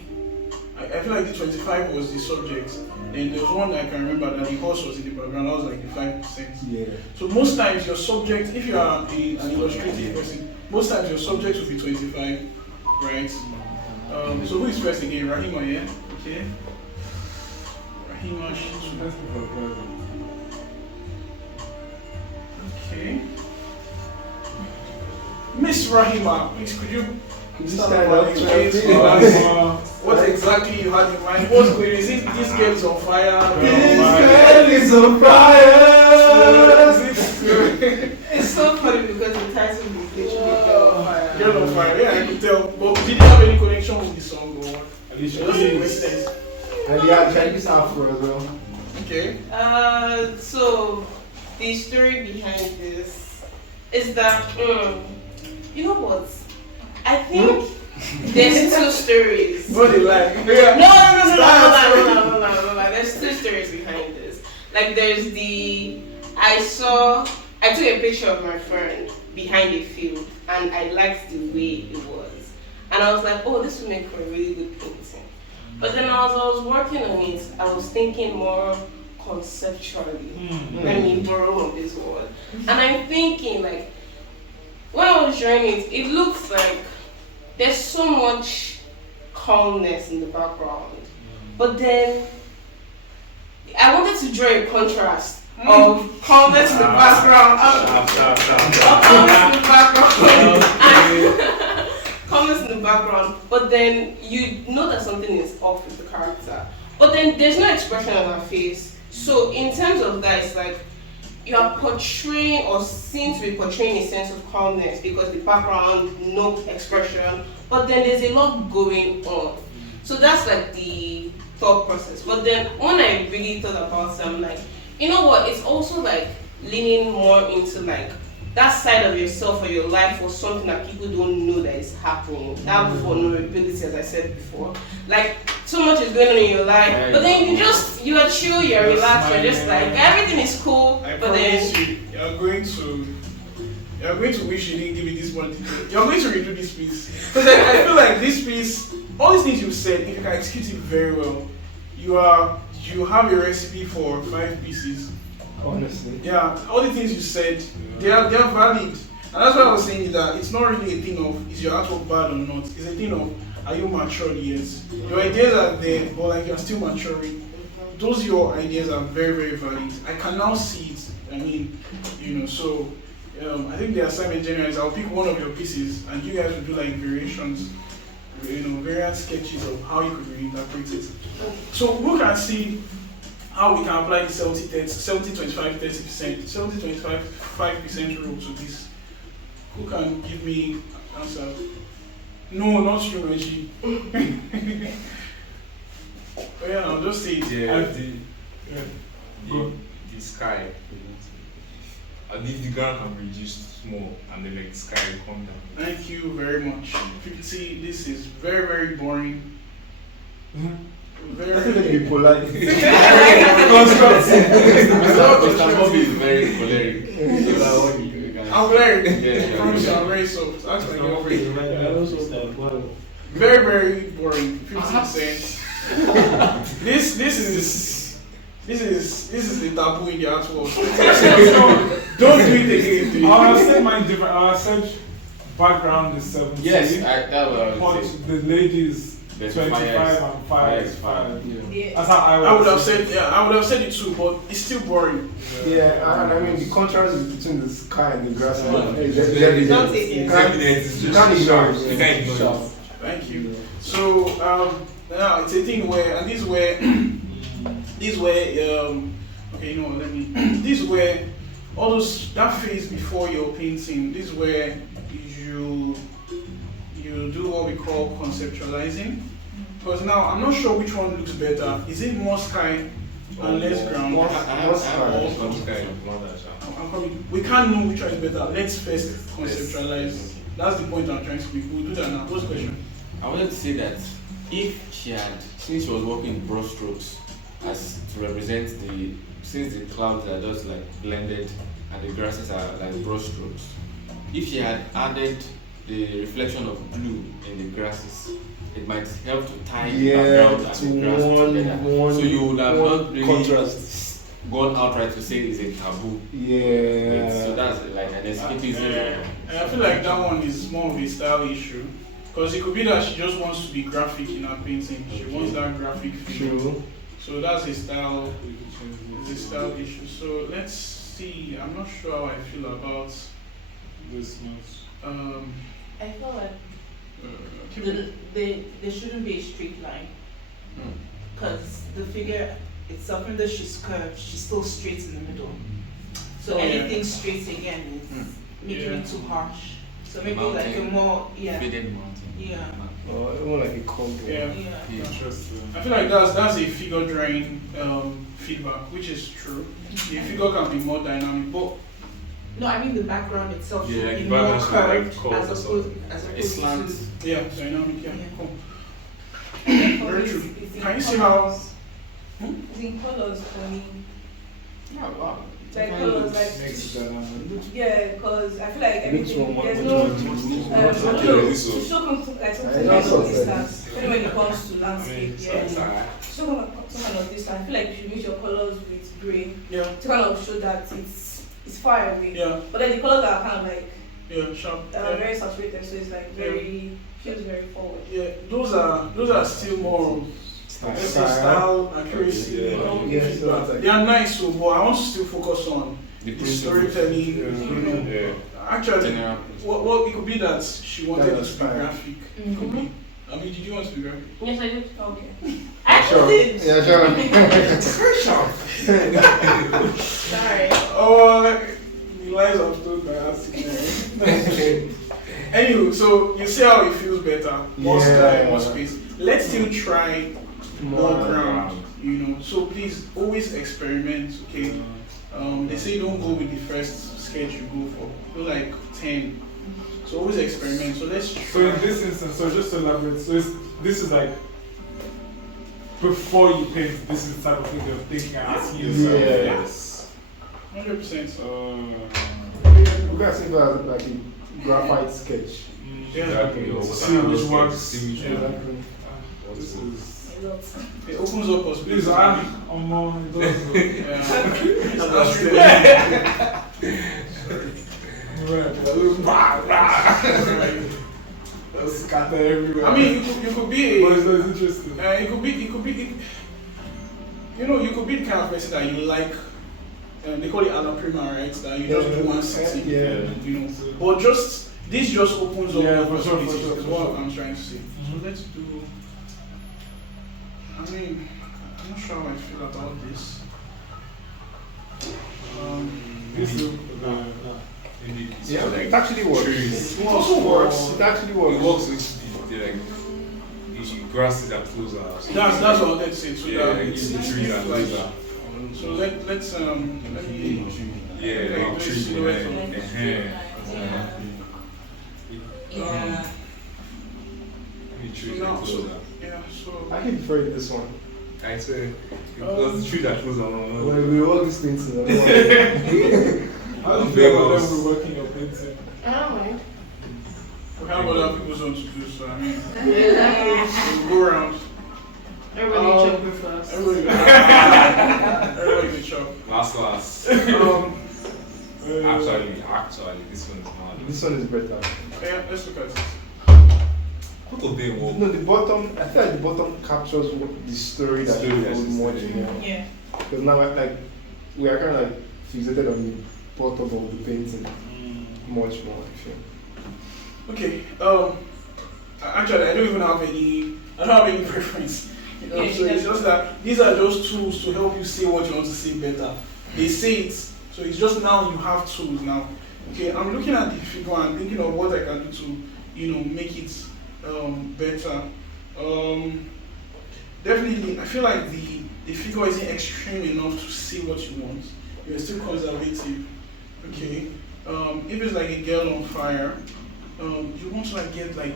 I feel like the 25 was the subject. And there was one that I can remember that the horse was in the background. That was like the 5%. Yeah. So most times your subject, if you are an illustrative person, most times your subject will be 25, right? So who is first again? Rahima, yeah? Okay. Rahima, okay. Miss Rahima, please could you start by explaining to us what exactly you had in mind? What's going on? Is it this girl is on fire? This girl is on fire! It's so funny because the title is literally Girl on Fire. Girl on fire, yeah, I could tell. But did you have any connection with the song or what? Just a coincidence. And yeah, check this out for as well. Okay. So the story behind this is that you know what? I think there's two stories. What do you like? No. There's two stories behind this. Like there's I took a picture of my friend behind a field and I liked the way it was. And I was like, oh, this would make for a really good painting. But then as I was working on it, I was thinking more conceptually. Let me borrow on this word. And I'm thinking like, when I was drawing it, it looks like there's so much calmness in the background. But then I wanted to draw a contrast of calmness in the background. Calmness in the background. But then you know that something is off with the character. But then there's no expression on her face. So in terms of that, it's like you are portraying or seem to be portraying a sense of calmness because the background, no expression, but then there's a lot going on. So that's like the thought process. But then when I really thought about it, I'm like, you know what, it's also like leaning more into like that side of yourself or your life or something that people don't know that is happening. That vulnerability, as I said before. Like so much is going on in your life, but then you are chill, you're relaxed, you're just like everything is cool. I but promise then you're going to wish you didn't give me this one detail. You're going to redo this piece. Because I feel like this piece, all these things you've said, if you can execute it very well, you have a recipe for 5 pieces. Honestly. Yeah, all the things you said, they are valid. And that's why I was saying that it's not really a thing of is your artwork bad or not. It's a thing of are you matured yet? Your ideas are there, but like you're still maturing. Those your ideas are very, very valid. I can now see it. I mean, so I think the assignment generally is I'll pick one of your pieces and you guys will do like variations, variant sketches of how you could reinterpret it. So we can see how we can apply the 70-25-30%, 70-25% rule to this. Who can give me an answer? No, not Strumeji. Oh yeah, I'll just say it. The sky. And if the ground can be reduced small and then like the sky will come down. Thank you very much. 50, this is very, very boring. Very be polite. Constructive. Mr. Bobby is very choleric. I'm choleric. Yeah, promise you, I'm very soft. Ask my girlfriend. Very, very boring. 50%. This is the taboo in the art world. Don't do it again, please. I would say mine different. Our search background is 70. Yes, that was but the ladies 25 and 5 is 5. Yeah. That's how I would have said. Yeah, I would have said it too, but it's still boring. Yeah, and I mean the contrast between the sky and the grass. Don't take it. You can't ignore it. Thank you. So now it's a thing where, and this is where okay, you know what, let me, this is where, all those, that phase before your painting, this is where you do what we call conceptualizing. Because now, I'm not sure which one looks better. Is it more sky and less ground? We can't know which one is better. Let's first conceptualize. That's the point I'm trying to make. We'll do that now. What's the question? I wanted to say that if she had, since she was working in brush strokes as to represent since the clouds are just like blended and the grasses are like brush strokes, if she had added the reflection of blue in the grasses, it might help to tie the background and the grass together. So you would have not really contrast. gone outright to say it's a taboo. Yeah. So that's like an escapism. And I feel like that one is more of a style issue. Because it could be that she just wants to be graphic in her painting. She wants that graphic feel. True. So that's a style issue. So let's see. I'm not sure how I feel about This much. I feel like keep there shouldn't be a straight line. Because the figure itself, even though she's curved, she's still straight in the middle. So Oh, yeah. anything straight again is making it too harsh. So maybe like a more, Faded mountain. Yeah. Or more like a contour. Yeah. Interesting. I feel like that's a figure drawing feedback, which is true. The figure can be more dynamic, but No, I mean the background itself Yeah, should like be the more background should be, like, curved curved or as something. opposed Slant. to. yeah, dynamic, yeah. Yeah. Cool. For Very me, true. it's in Can you see how? colours. It's in colors for me. Like colors, like Makes it yeah, because I feel like Which everything one? there's Which no one? I don't know, to show like some kind I of know distance, especially when it comes to landscape. It's Yeah, alright. some kind of distance. I feel like you should mix your colors with grey Yeah, to kind of show that it's far away. yeah, But then the colors are kind of like yeah, sharp. Yeah. very saturated, so it's like feels very forward. Yeah, those are still more style accuracy. Yeah, so it's like- They are nice, so but I want to still focus on The the principle. storytelling. You know, Yeah. actually, General. what it could be that she wanted it to be style. graphic. It could be. I mean, did you want to be graphic? Yes, I did. Okay. I actually did. Yeah, sure. Very sharp. Sorry. Oh, the lies I've told by asking. Anyway, so you see how it feels better. More sky, more space. Let's still try more ground. You know, so please always experiment. Okay. They say don't go with the first sketch you go for. Go like 10. So always experiment. So let's So try. in this instance, so just to elaborate, so this is like before you paint, this is the type of thing you're thinking and asking yourself. Yes. 100%. You guys see that like a graphite sketch. Yeah. Exactly. Or See what which kind of ones. see which Yeah. one. Exactly. This is. A lot. It opens up Please, possibilities. more. It does. Yeah. That's really Scatter everywhere. I mean, you could be but a, it's interesting. you could be the kind of person that you like. They call it alla prima, right? That you just do one sitting. Yeah. You know, but this just opens up Yeah, more for sure, possibilities. for sure, Is for what sure. I'm trying to say. So let's do. I mean, I'm not sure how I feel about this. This is Indeed. It's Yeah, like it actually works. trees. It also works. It actually It works. works with the like usually grasses are closer. or something. That's what I wanted to say. So Yeah, that like it's trees are like. closer. So let me. Yeah, like trees. Yeah. Trees No, are closer. Yeah. So. I can prefer this one. I say because the trees are closer. When we all these things in I don't feel about them working your painting. I don't mind. We have other people's own to do, so I mean, we'll go around. Everybody jumping first. Everybody can chop. Last. Actually, this one is not. This one is better. Yeah, let's look at it. Both of them work. No, the bottom. I feel like the bottom captures the story that Story you that's told much story. more. Yeah. Because now, like, we are kind of like fixated on the bottom of the painting much more. I feel. Okay. Actually, I don't have any preference. So it's just that these are just tools to help you say what you want to say better. They say it, so it's just now you have tools now. Okay, I'm looking at the figure and thinking of what I can do to, make it better. Definitely, I feel like the figure isn't extreme enough to say what you want. You're still conservative. Okay, if it's like a girl on fire, you want to like get like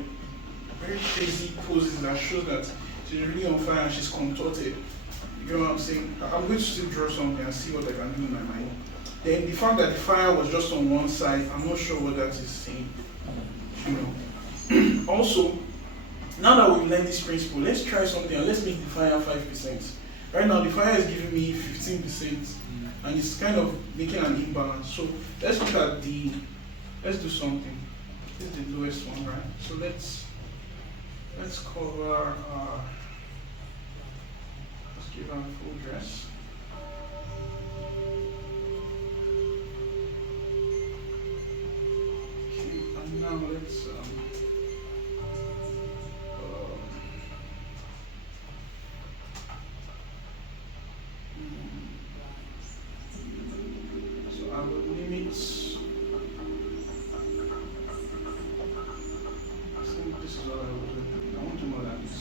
very crazy poses that shows that she's really on fire and she's contorted. You get what I'm saying? I'm going to still draw something and see what I can do in my mind. Then the fact that the fire was just on one side, I'm not sure what that is saying. Also, now that we've learned this principle, let's try something and let's make the fire 5%. Right now the fire is giving me 15% and it's kind of making an imbalance. So let's look at let's do something. This is the lowest one, right? So let's cover, let's give her a full dress. Okay, and now let's, so I will limit, I think this is all I will do. I won't do more than this.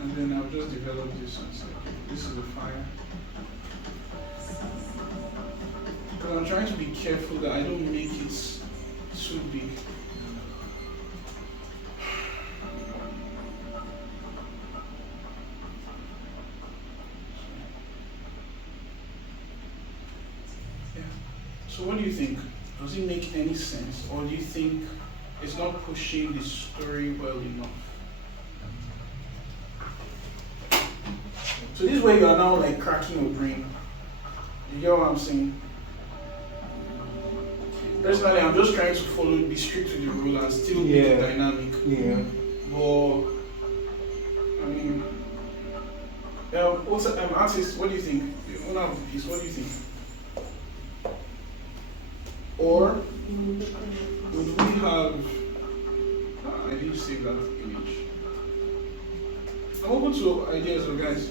And then I'll just develop this and say, okay, this is the fire. But I'm trying to be careful that I don't make it too big. So what do you think? Does it make any sense? Or do you think it's not pushing the story well enough? So this is where you are now like cracking your brain. You get what I'm saying? Personally, I'm just trying to be strict to the rule and still make it dynamic. Yeah. But, I mean, also, artist, what do you think? The owner of the piece, what do you think? Or would we have, I didn't save that image. I'm open to ideas, so guys.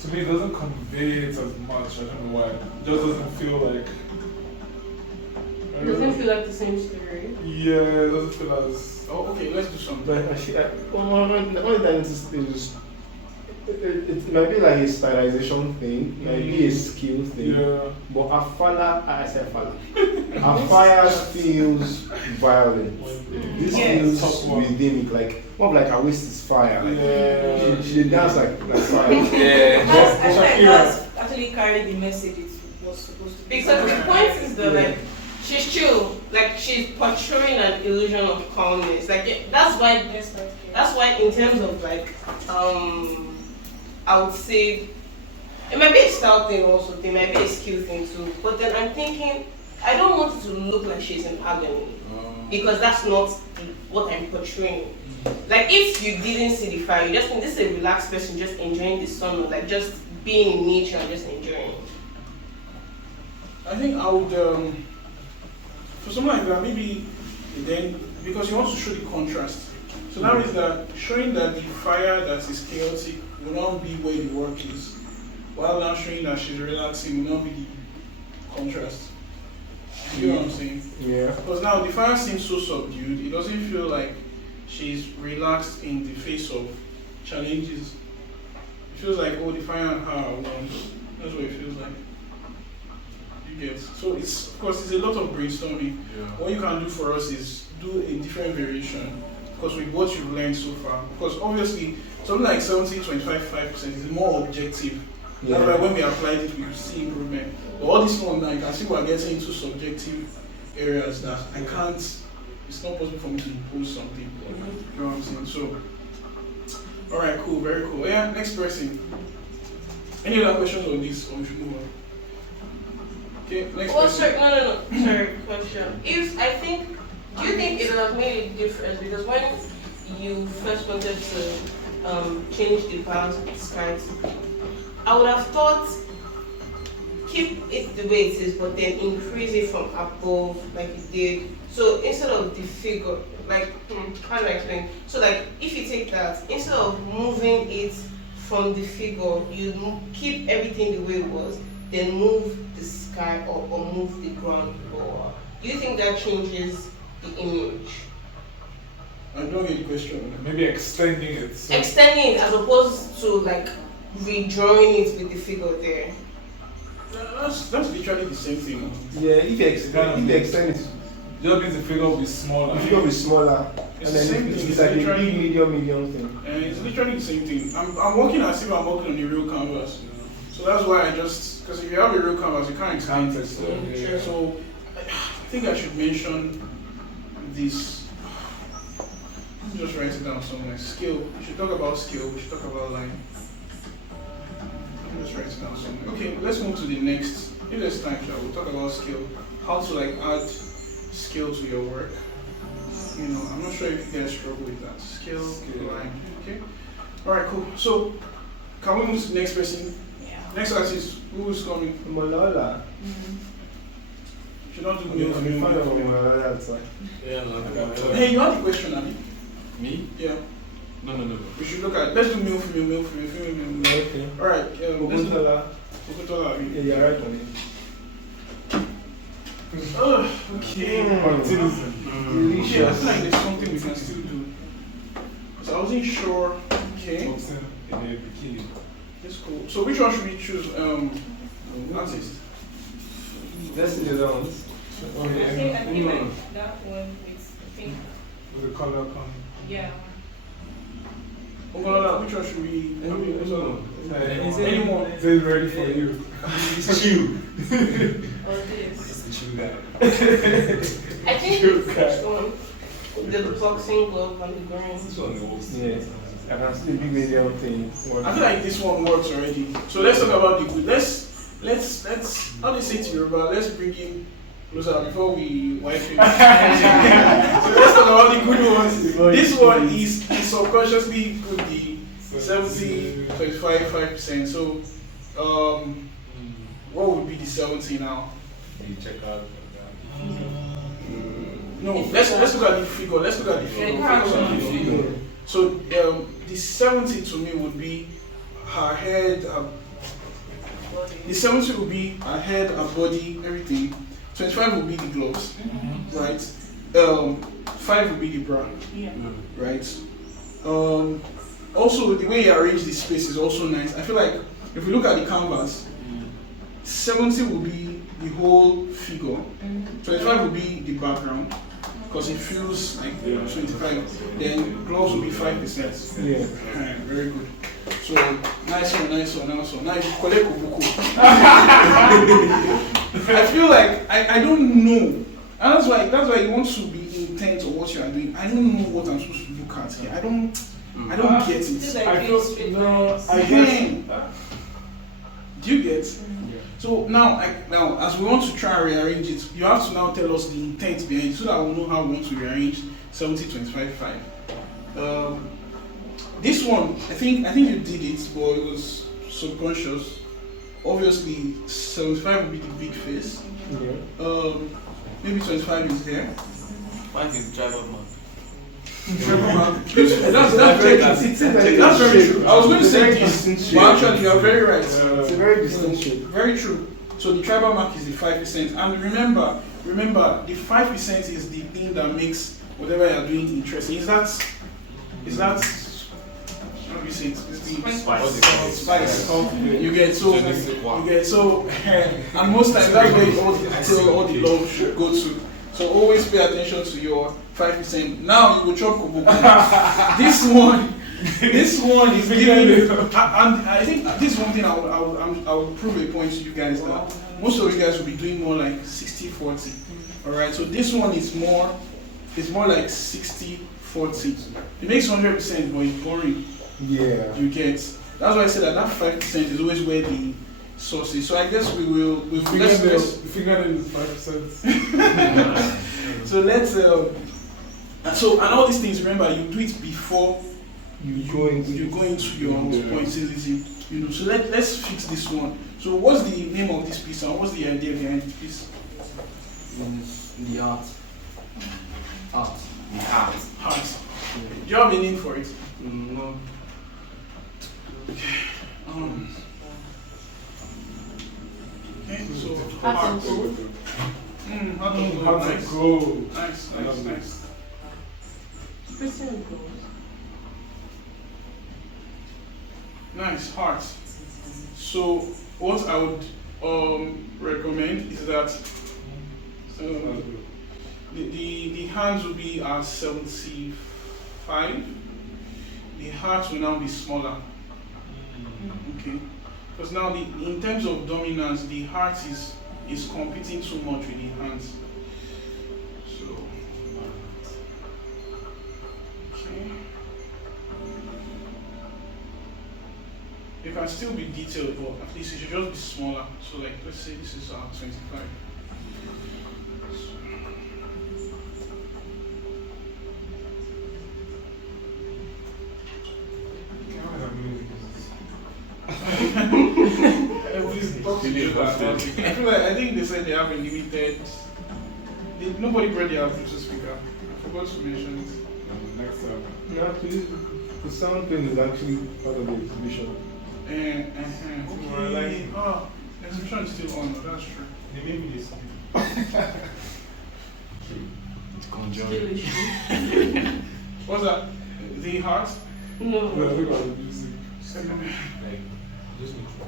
To me, it doesn't convey it as much. I don't know why. It just doesn't feel like. It doesn't feel like the same story. Yeah, it doesn't feel as. Oh, okay, let's do something. But only time it might be like a stylization thing, it might be a skill thing. Yeah. But a fire feels violent. This feels rhythmic, like more of like her waist is fire. Like she dance like fire. I feel like that's actually carried the message it was supposed to be. Because the point is that like she's chill, like she's portraying an illusion of calmness. Like that's why in terms of like I would say it might be a style thing also, it might be a skill thing too. But then I'm thinking I don't want it to look like she's in agony. Because that's not what I'm portraying. Like if you didn't see the fire, you just think this is a relaxed person just enjoying the sun or like just being in nature and just enjoying. I think I would, for something like that, maybe then, because you want to show the contrast. So now is that showing that the fire that is chaotic will not be where the work is, while now showing that she's relaxing will not be the contrast. You know what I'm saying? Yeah. Because now the fire seems so subdued, it doesn't feel like she's relaxed in the face of challenges. It feels like, oh, the fire and her are one. That's what it feels like. You get. So it's, of course, it's a lot of brainstorming. Yeah. What you can do for us is do a different variation, because with what you've learned so far. Because obviously, something like 70, 25, 5% is more objective. Yeah. That's why when we applied it, we could see improvement. But all this one now, you can see we're getting into subjective areas that I can't, it's not possible for me to impose something. You know what I'm saying? So, alright, cool, very cool. Yeah, next person. Any other questions on this, or we should move on? Okay, next Oh, person. sorry, no. Sorry, question. Do you think it would have made a difference? Because when you first wanted to change the balance of the skies, I would have thought keep it the way it is, but then increase it from above, like you did. So instead of the figure, like, how do I explain? So like, if you take that, instead of moving it from the figure, you keep everything the way it was, then move the sky up or move the ground lower. Do you think that changes the image? I don't get the question. Maybe extending it. So Extending it as opposed to like redrawing it with the figure there. That's literally the same thing. Yeah, if you extend it, just means the figure will be smaller. the figure will be smaller. It's And the then same it's, thing. it's like a Literally- big, medium thing. And it's literally the same thing. I'm working as if I'm working on a real canvas. So that's why I just, because if you have a real canvas, you can't extend it. Yeah. So I think I should mention this. Just write it down somewhere. Scale. We should talk about scale. We should talk about line. Just write it down somewhere. Okay, let's move to the next. If there's time, we'll talk about scale. How to like add scale to your work. You know, I'm not sure if you guys struggle with that. Scale, line. Okay. All right, cool. So, can we move to the next person? Yeah. Next artist, who's coming? Malala. Should not do I'm male, a fan female, of male, female. Malala, that's why. Yeah, no. Hey, you had the question, Abby? Me? Yeah. No. We should look at. Let's do male, female, female, male. Okay. All right. Let's do Oguntola. Oguntola, Abby. Yeah, you're right on it. Okay. Delicious. Yeah, I feel like there's something we can still do. So I wasn't sure. Okay. Thompson in the bikini. That's cool. So which one should we choose? Artist. Let's see the other ones. I think like that one is pink. With the color come. Yeah. Oguntola, which one should we? Anyone. This is ready for you. It's chew. Or this. It's a chew guy. I think the first one, the boxing glove and the green. This one was. Yeah. I can see the big medium thing. I feel like this one works already. So let's talk about the good. Let's how do you say to Yoruba? Let's bring him closer before we wipe him. So let's talk about the good ones. This one is subconsciously put the 70, 25, 5%. So what would be the 70 now? You check out. No, let's look at the figure. Let's look at the figure. Focus on the figure. So the 70 to me would be her head. The 70 would be her head, her body, everything. 25 would be the gloves, right? 5 would be the bra, right? Also, the way you arrange the space is also nice. I feel like if we look at the canvas, 70 will be the whole figure. 25 will be the background because it feels like 25. Then gloves will be 5%. Yeah. Very good. So nice one. Now you collect Kubuku. I feel like I don't know. And that's why you want to be intent on what you are doing. I don't know what I'm supposed to look at here. I don't get This is it. like I doing feel straight no. lines. I guess. Do you get? So now as we want to try and rearrange it, you have to now tell us the intent behind it so that we'll know how we want to rearrange 70, 25, 5. This one, I think you did it, but it was subconscious. Obviously, 75 would be the big face. Yeah. Maybe 25 is there. Why is driver man? That's very true. That's very true. I was going to say this, but actually you are very right. It's a very distinct shape. Very true. So the tribal mark is the 5%, and remember, the 5% is the thing that makes whatever you are doing interesting. Is that how do you say it? It's the spice. You get so, and most times that's where all the love should go to. So always pay attention to your 5%. Now you will chop Kobuku. This one is giving, and I think this is one thing I will prove a point to you guys that most of you guys will be doing more like 60-40. All right. So this one is more like 60-40. It makes 100%, but it's boring. Yeah. You get. That's why I said that 5% is always where the source is. So I guess we'll figure out the 5%. So let's so and all these things, remember you do it before you go into your point system. So let's fix this one. So what's the name of this piece and what's the idea behind the piece? The art. Art. The art. Heart. Do you have a name for it? No. Okay, so Heart heart. and gold. Heart of gold. Heart Nice. of gold. Nice. Christian gold. Nice, heart. So what I would recommend is that the hands will be at 75. The heart will now be smaller. Okay. Because now in terms of dominance, the heart is competing too much with the hands. So okay. It can still be detailed, but at least it should just be smaller. So like let's say this is 25. Please talk to you about it. I think they said they have a limited. Nobody brought their Bluetooth speaker. I forgot to mention it. Next time. No, actually, the sound thing is actually part of the exhibition. Okay. Exhibition is still on. That's true. They made me this. What's that? The heart? No. No, look at the music. Like, just make sure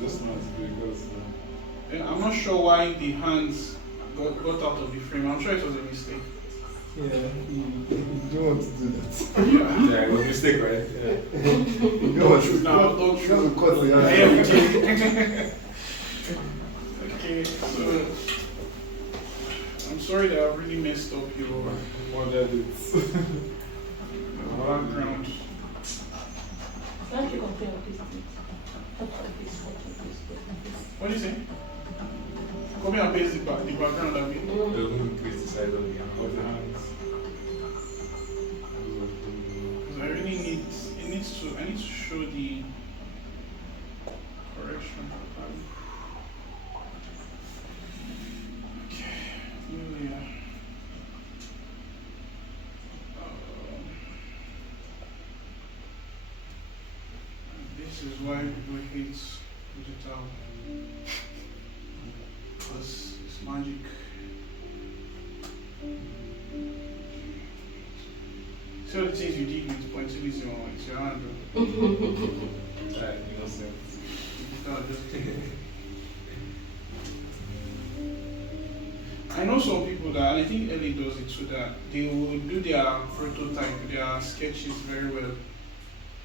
Just not because. I'm not sure why the hands got out of the frame. I'm sure it was a mistake. Yeah, you don't want to do that. yeah, it was a mistake, right? Yeah. You don't want to Now, don't you have to cut the Okay, so I'm sorry that I've really messed up your Models. background. Can't you compare with this? What do you say? Copy and paste the background of it. They're going to increase the size of the hands. Because I really need I need to show the correction. Okay, Julia. This is why people hate digital. Because it's magic. See all the things you did with pointillism on it's your hand. innocent. I know some people that, and I think Ellie does it too, that they will do their prototype, their sketches very well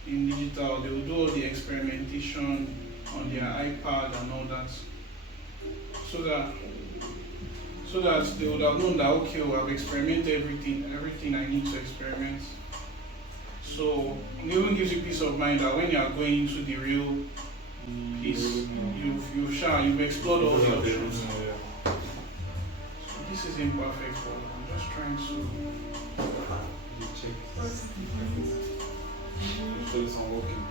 in digital. They will do all the experimentation on their iPad and all that. So that they would have known that, okay, well, I've experimented everything I need to experiment. So it even gives you peace of mind that when you are going into the real piece, you've explored all the options. This is imperfect, but I'm just trying to check. So it's not working.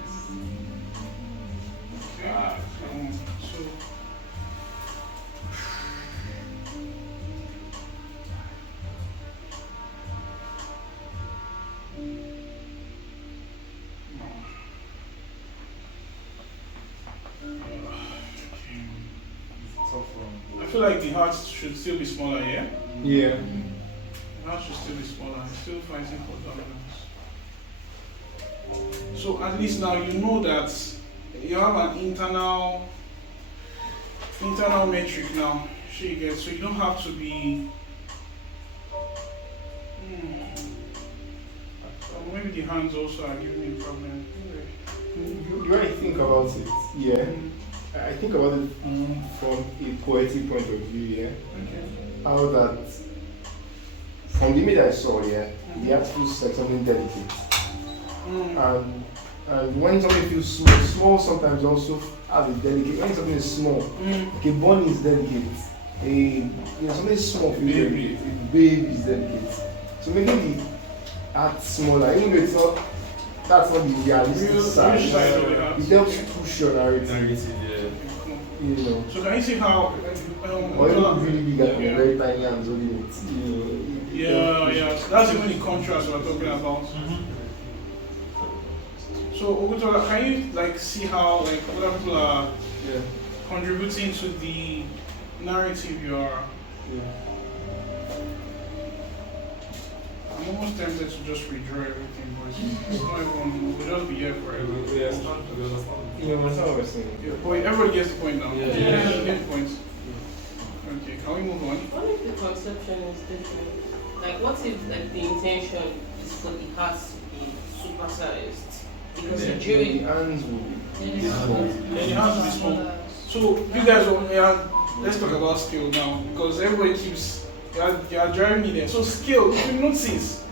okay. So I feel like the heart should still be smaller, yeah? Yeah. The heart should still be smaller. It's still fighting for dominance. So at least now you know that you have an internal metric now. So you don't have to be. Maybe the hands also are giving me a problem. You when I think about it, yeah, I think about it from a poetic point of view, yeah. Okay. How that, from the image I saw, yeah, the art feels like something delicate. And when something feels small sometimes also has a delicate. When something is small, like a bunny is delicate. Something small feels delicate. A baby is delicate. So making the art smaller, even though it's not, that's not the realistic side. It helps push your narrative. You know. So can you see how? Or even really big and very tiny hands holding it. You know. Yeah. So that's even the contrast we're talking about. So Ogutola, can you like see how like other people are contributing to the narrative you are? I'm almost tempted to just redraw everything, but it's not even, we'll just be here forever. You know, that's what we're saying. Yeah, but everybody gets the point now. Yeah. You get the point. Okay, can we move on? What if the conception is different? Like, what if like the intention is for the heart to be supersized? Because the The jury. hands will be. Yeah, the hands will be small. So you guys let's talk about skill now, because everybody keeps you are driving me there. So skill, if you notice,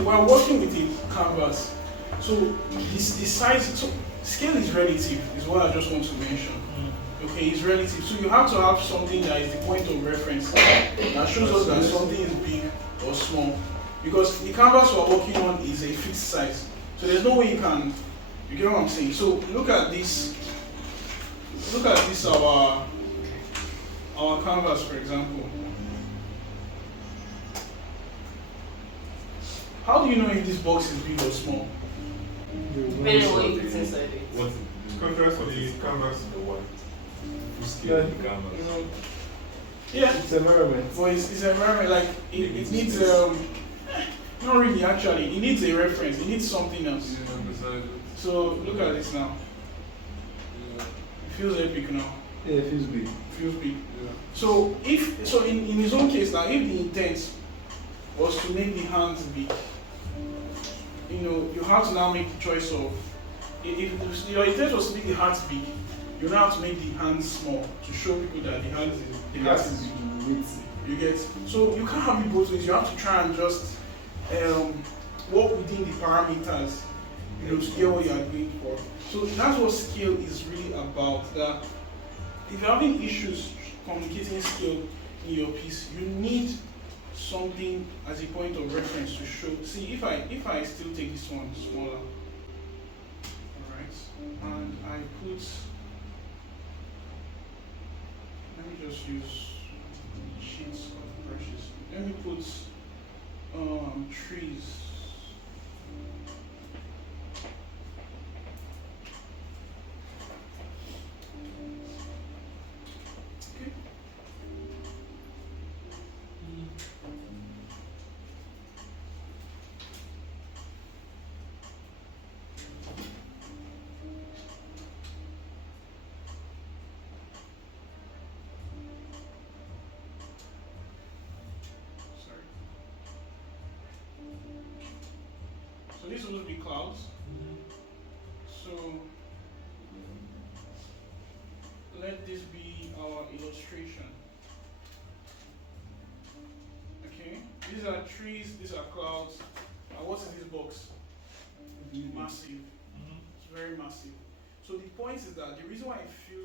we're working with the canvas. So the size, so scale is relative, is what I just want to mention. Okay, it's relative. So you have to have something that is the point of reference that shows us that something is big or small. Because the canvas we're working on is a fixed size. So there's no way you get what I'm saying? So look at this our canvas, for example. How do you know if this box is big or small? Depending on what you put inside it. What's Contrast the canvas. the white? Full scale the canvas. You know, yeah, It's environment. but it's environment, like it needs not really actually, it needs a reference, it needs something else. So look at this now. It feels epic now. Yeah, it feels big. It feels big. So in his own case now, if the intent was to make the hands big, you have to now make the choice of if your intent was to make the hands big, you now have to make the hands small to show people that the heart is big. You get, so you can't have it both ways. You have to try and just work within the parameters, to get what you are going for. So that's what skill is really about. That if you're having issues communicating skill in your piece, you need something as a point of reference to show. See, if I still take this one smaller, alright, and I put, let me just use sheets of brushes. Let me put trees. Okay. Sorry. So this will be clouds. So let this be our illustration. Okay, these are trees, these are clouds. And what's in this box? Massive. It's very massive. So the point is that the reason why I feel